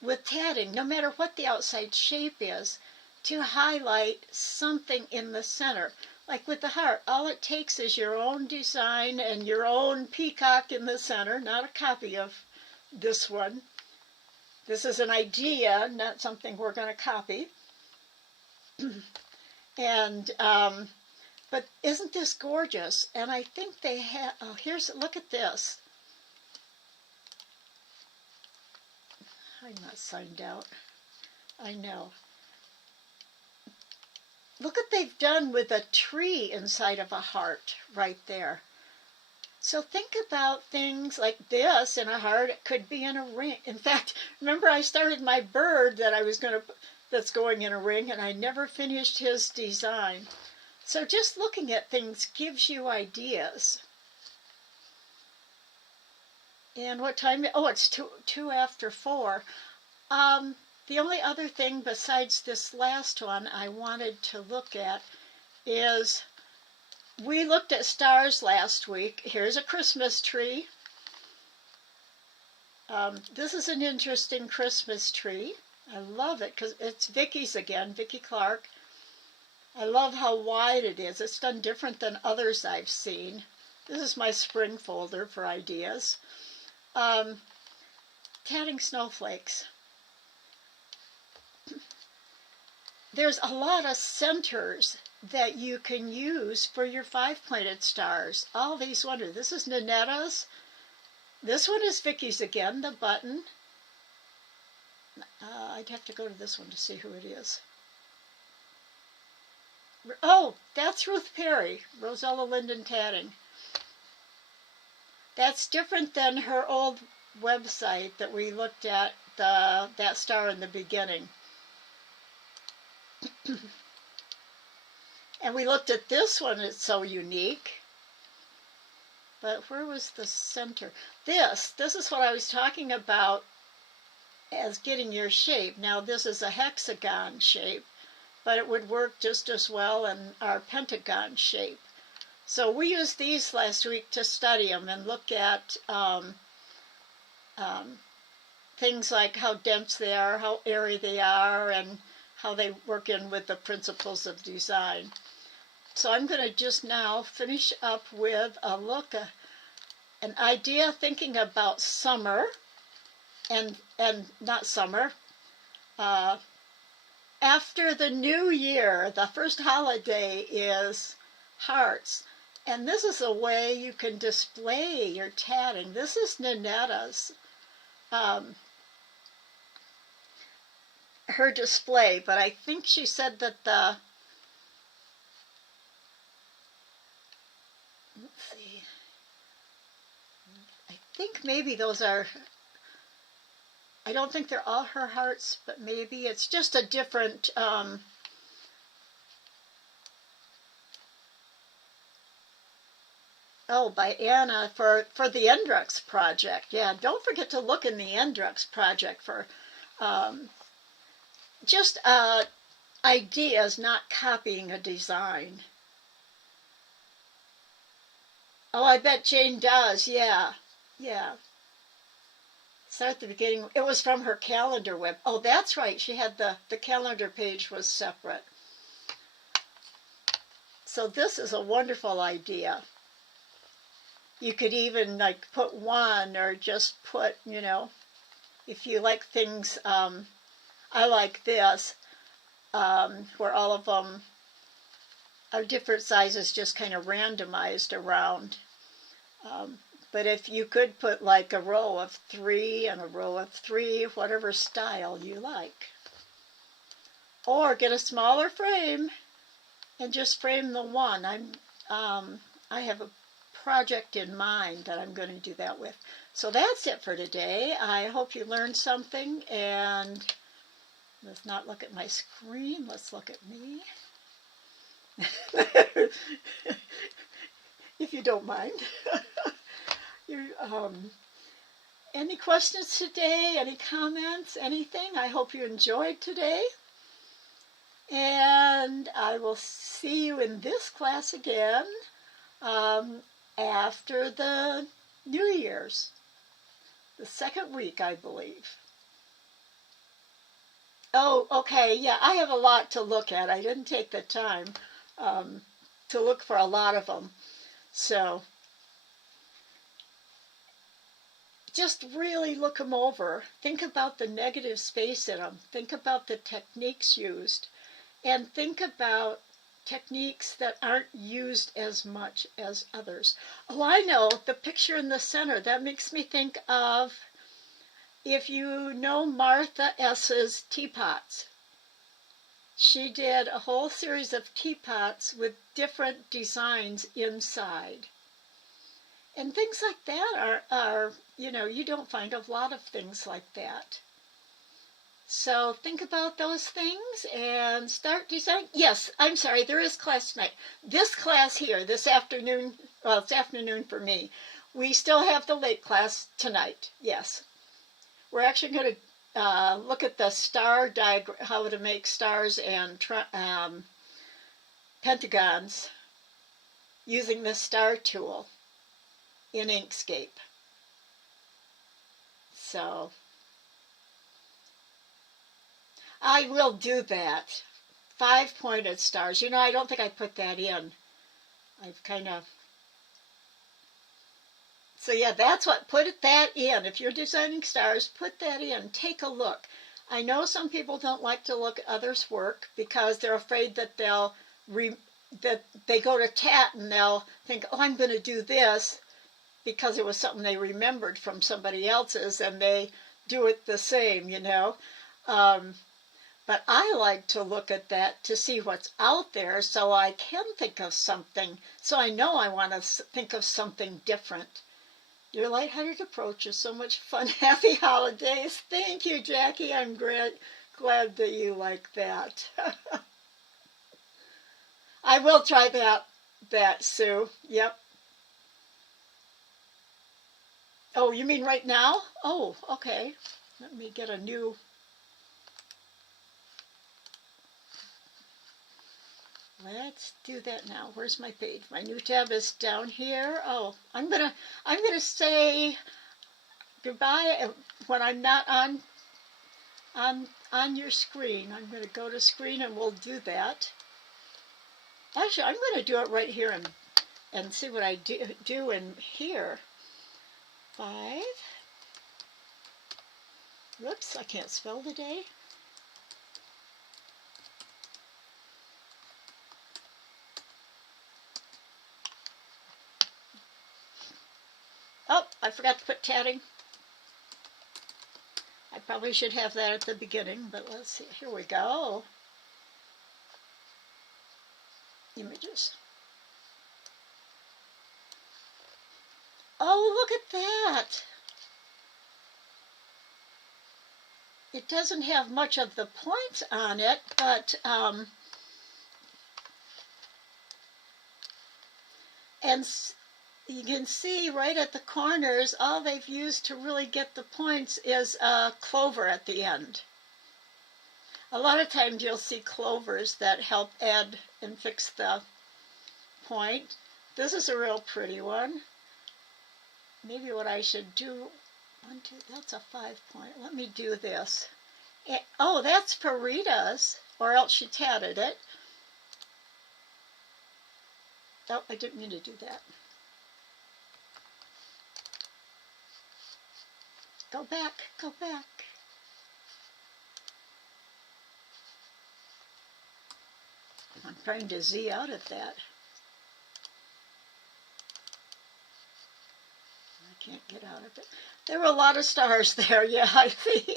with tatting, no matter what the outside shape is, to highlight something in the center. Like with the heart, all it takes is your own design and your own peacock in the center, not a copy of this one. This is an idea, not something we're going to copy. And but isn't this gorgeous? And I think they have, oh, look at this. I'm not signed out. I know. Look what they've done with a tree inside of a heart right there. So think about things like this in a heart. It could be in a ring. In fact, remember I started my bird that I was that's going in a ring, and I never finished his design. So just looking at things gives you ideas. And what time? Oh, it's two after 4. The only other thing besides this last one I wanted to look at is, we looked at stars last week. Here's a Christmas tree. This is an interesting Christmas tree. I love it because it's Vicky's again, Vicki Clark. I love how wide it is. It's done different than others I've seen. This is my spring folder for ideas. Tatting snowflakes. There's a lot of centers that you can use for your 5-pointed stars. All these wonder. This is Nanetta's. This one is Vicky's again, the button. I'd have to go to this one to see who it is. Oh, that's Ruth Perry, Rosella Linden Tatting. That's different than her old website that we looked at, that star in the beginning. And we looked at this one, it's so unique. But where was the center? This is what I was talking about as getting your shape. Now this is a hexagon shape, but it would work just as well in our pentagon shape. So we used these last week to study them and look at things like how dense they are, how airy they are, and how they work in with the principles of design. So I'm going to just now finish up with a look, an idea thinking about summer, and not summer. After the new year, the first holiday is hearts. And this is a way you can display your tatting. This is Nanetta's, her display, but I think she said that let's see, I think maybe those are, I don't think they're all her hearts, but maybe it's just a different, by Anna for the Endrux project. Yeah, don't forget to look in the Endrux project for just ideas, not copying a design. Oh, I bet Jane does. Yeah. Start at the beginning. It was from her calendar web. Oh, that's right. She had the calendar page was separate. So this is a wonderful idea. You could even like put one or just put, if you like things, I like this, where all of them are different sizes, just kind of randomized around. But if you could put like a row of 3 and a row of 3, whatever style you like. Or get a smaller frame and just frame the one. I have a project in mind that I'm going to do that with. So that's it for today. I hope you learned something, and let's not look at my screen. Let's look at me. If you don't mind. Any questions today? Any comments? Anything? I hope you enjoyed today. And I will see you in this class again after the New Year's. The second week, I believe. Oh, okay. Yeah, I have a lot to look at. I didn't take the time to look for a lot of them. So just really look them over. Think about the negative space in them. Think about the techniques used. And think about techniques that aren't used as much as others. Oh, I know, the picture in the center, that makes me think of, if you know Martha S.'s teapots. She did a whole series of teapots with different designs inside. And things like that are, you don't find a lot of things like that. So think about those things and start designing. Yes, I'm sorry, there is class tonight. This class here, this afternoon, well, it's afternoon for me. We still have the late class tonight, yes. We're actually going to look at the star diagram, how to make stars and pentagons using the star tool in Inkscape. So I will do that. 5-pointed stars. I don't think I put that in. I've kind of... So yeah, that's what, put that in. If you're designing stars, put that in. Take a look. I know some people don't like to look at others' work because they're afraid that that they go to Tat and they'll think, oh, I'm going to do this because it was something they remembered from somebody else's, and they do it the same, But I like to look at that to see what's out there so I can think of something, so I know I want to think of something different. Your lighthearted approach is so much fun. Happy holidays. Thank you, Jackie. I'm glad that you like that. I will try that, Sue. Yep. Oh, you mean right now? Oh, okay. Let me get a new... Let's do that now. Where's my page? My new tab is down here. Oh, I'm gonna say goodbye when I'm not on your screen. I'm gonna go to screen and we'll do that. Actually, I'm gonna do it right here and see what I do in here. 5. Whoops, I can't spell today. Oh, I forgot to put tatting. I probably should have that at the beginning, but let's see. Here we go. Images. Oh, look at that. It doesn't have much of the points on it, but and you can see right at the corners, all they've used to really get the points is a clover at the end. A lot of times you'll see clovers that help add and fix the point. This is a real pretty one. Maybe what I should do, that's a 5-point. Let me do this. Oh, that's Parita's, or else she tatted it. Oh, I didn't mean to do that. Go back, go back. trying to Z out of that. I can't get out of it. There were a lot of stars there, yeah, I see.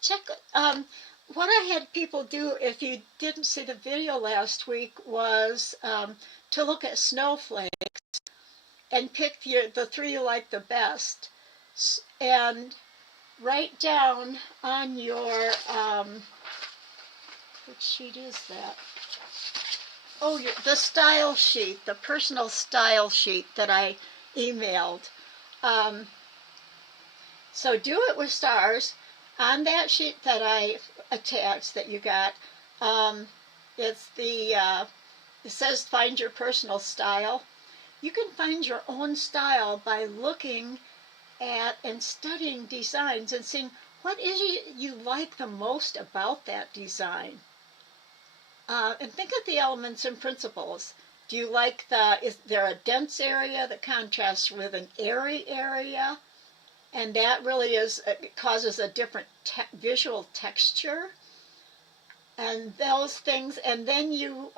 Check, what I had people do, if you didn't see the video last week, was to look at snowflakes and pick the three you like the best, and write down on your, which sheet is that? Oh, the style sheet, the personal style sheet that I emailed. So do it with stars. On that sheet that I attached that you got, it's it says find your personal style. You can find your own style by looking at and studying designs and seeing what is it you like the most about that design. And think of the elements and principles. Do you like is there a dense area that contrasts with an airy area? And that really it causes a different visual texture. And those things, and then you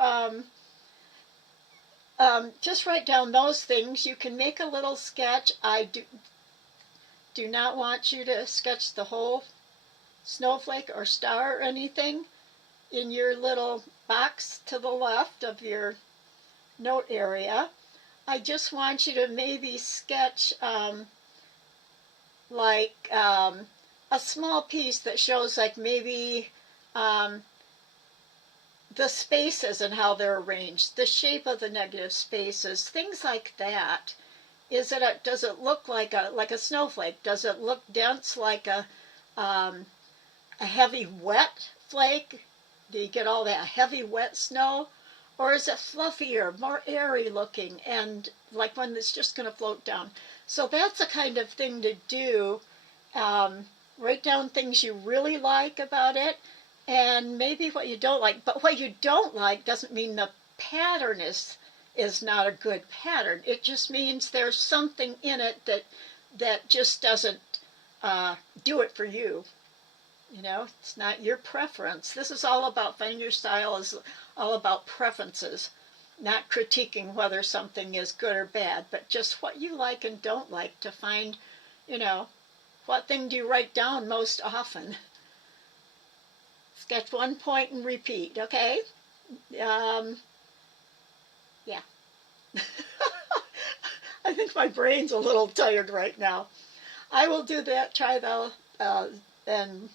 just write down those things. You can make a little sketch. I do not want you to sketch the whole snowflake or star or anything in your little box to the left of your note area. I just want you to maybe sketch a small piece that shows like maybe the spaces and how they're arranged, the shape of the negative spaces, things like that. Does it look like a snowflake? Does it look dense like a heavy wet flake? Do you get all that heavy wet snow? Or is it fluffier, more airy looking, and like one that's just going to float down? So that's the kind of thing to do. Write down things you really like about it, and maybe what you don't like. But what you don't like doesn't mean the pattern is not a good pattern. It just means there's something in it that just doesn't do it for you. You know, it's not your preference. This is all about finding your style, is all about preferences, not critiquing whether something is good or bad, but just what you like and don't like to find, what thing do you write down most often? Sketch one point and repeat, okay? Yeah. I think my brain's a little tired right now. I will do that, try that, and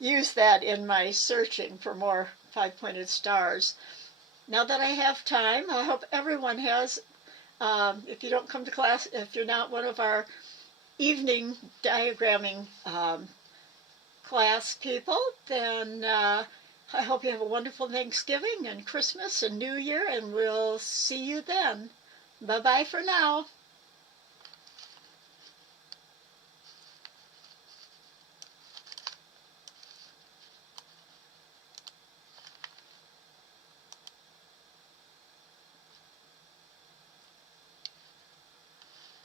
use that in my searching for more five-pointed stars. Now that I have time, I hope everyone has. If you don't come to class, if you're not one of our evening diagramming class people, then I hope you have a wonderful Thanksgiving and Christmas and New Year, and we'll see you then. Bye-bye for now.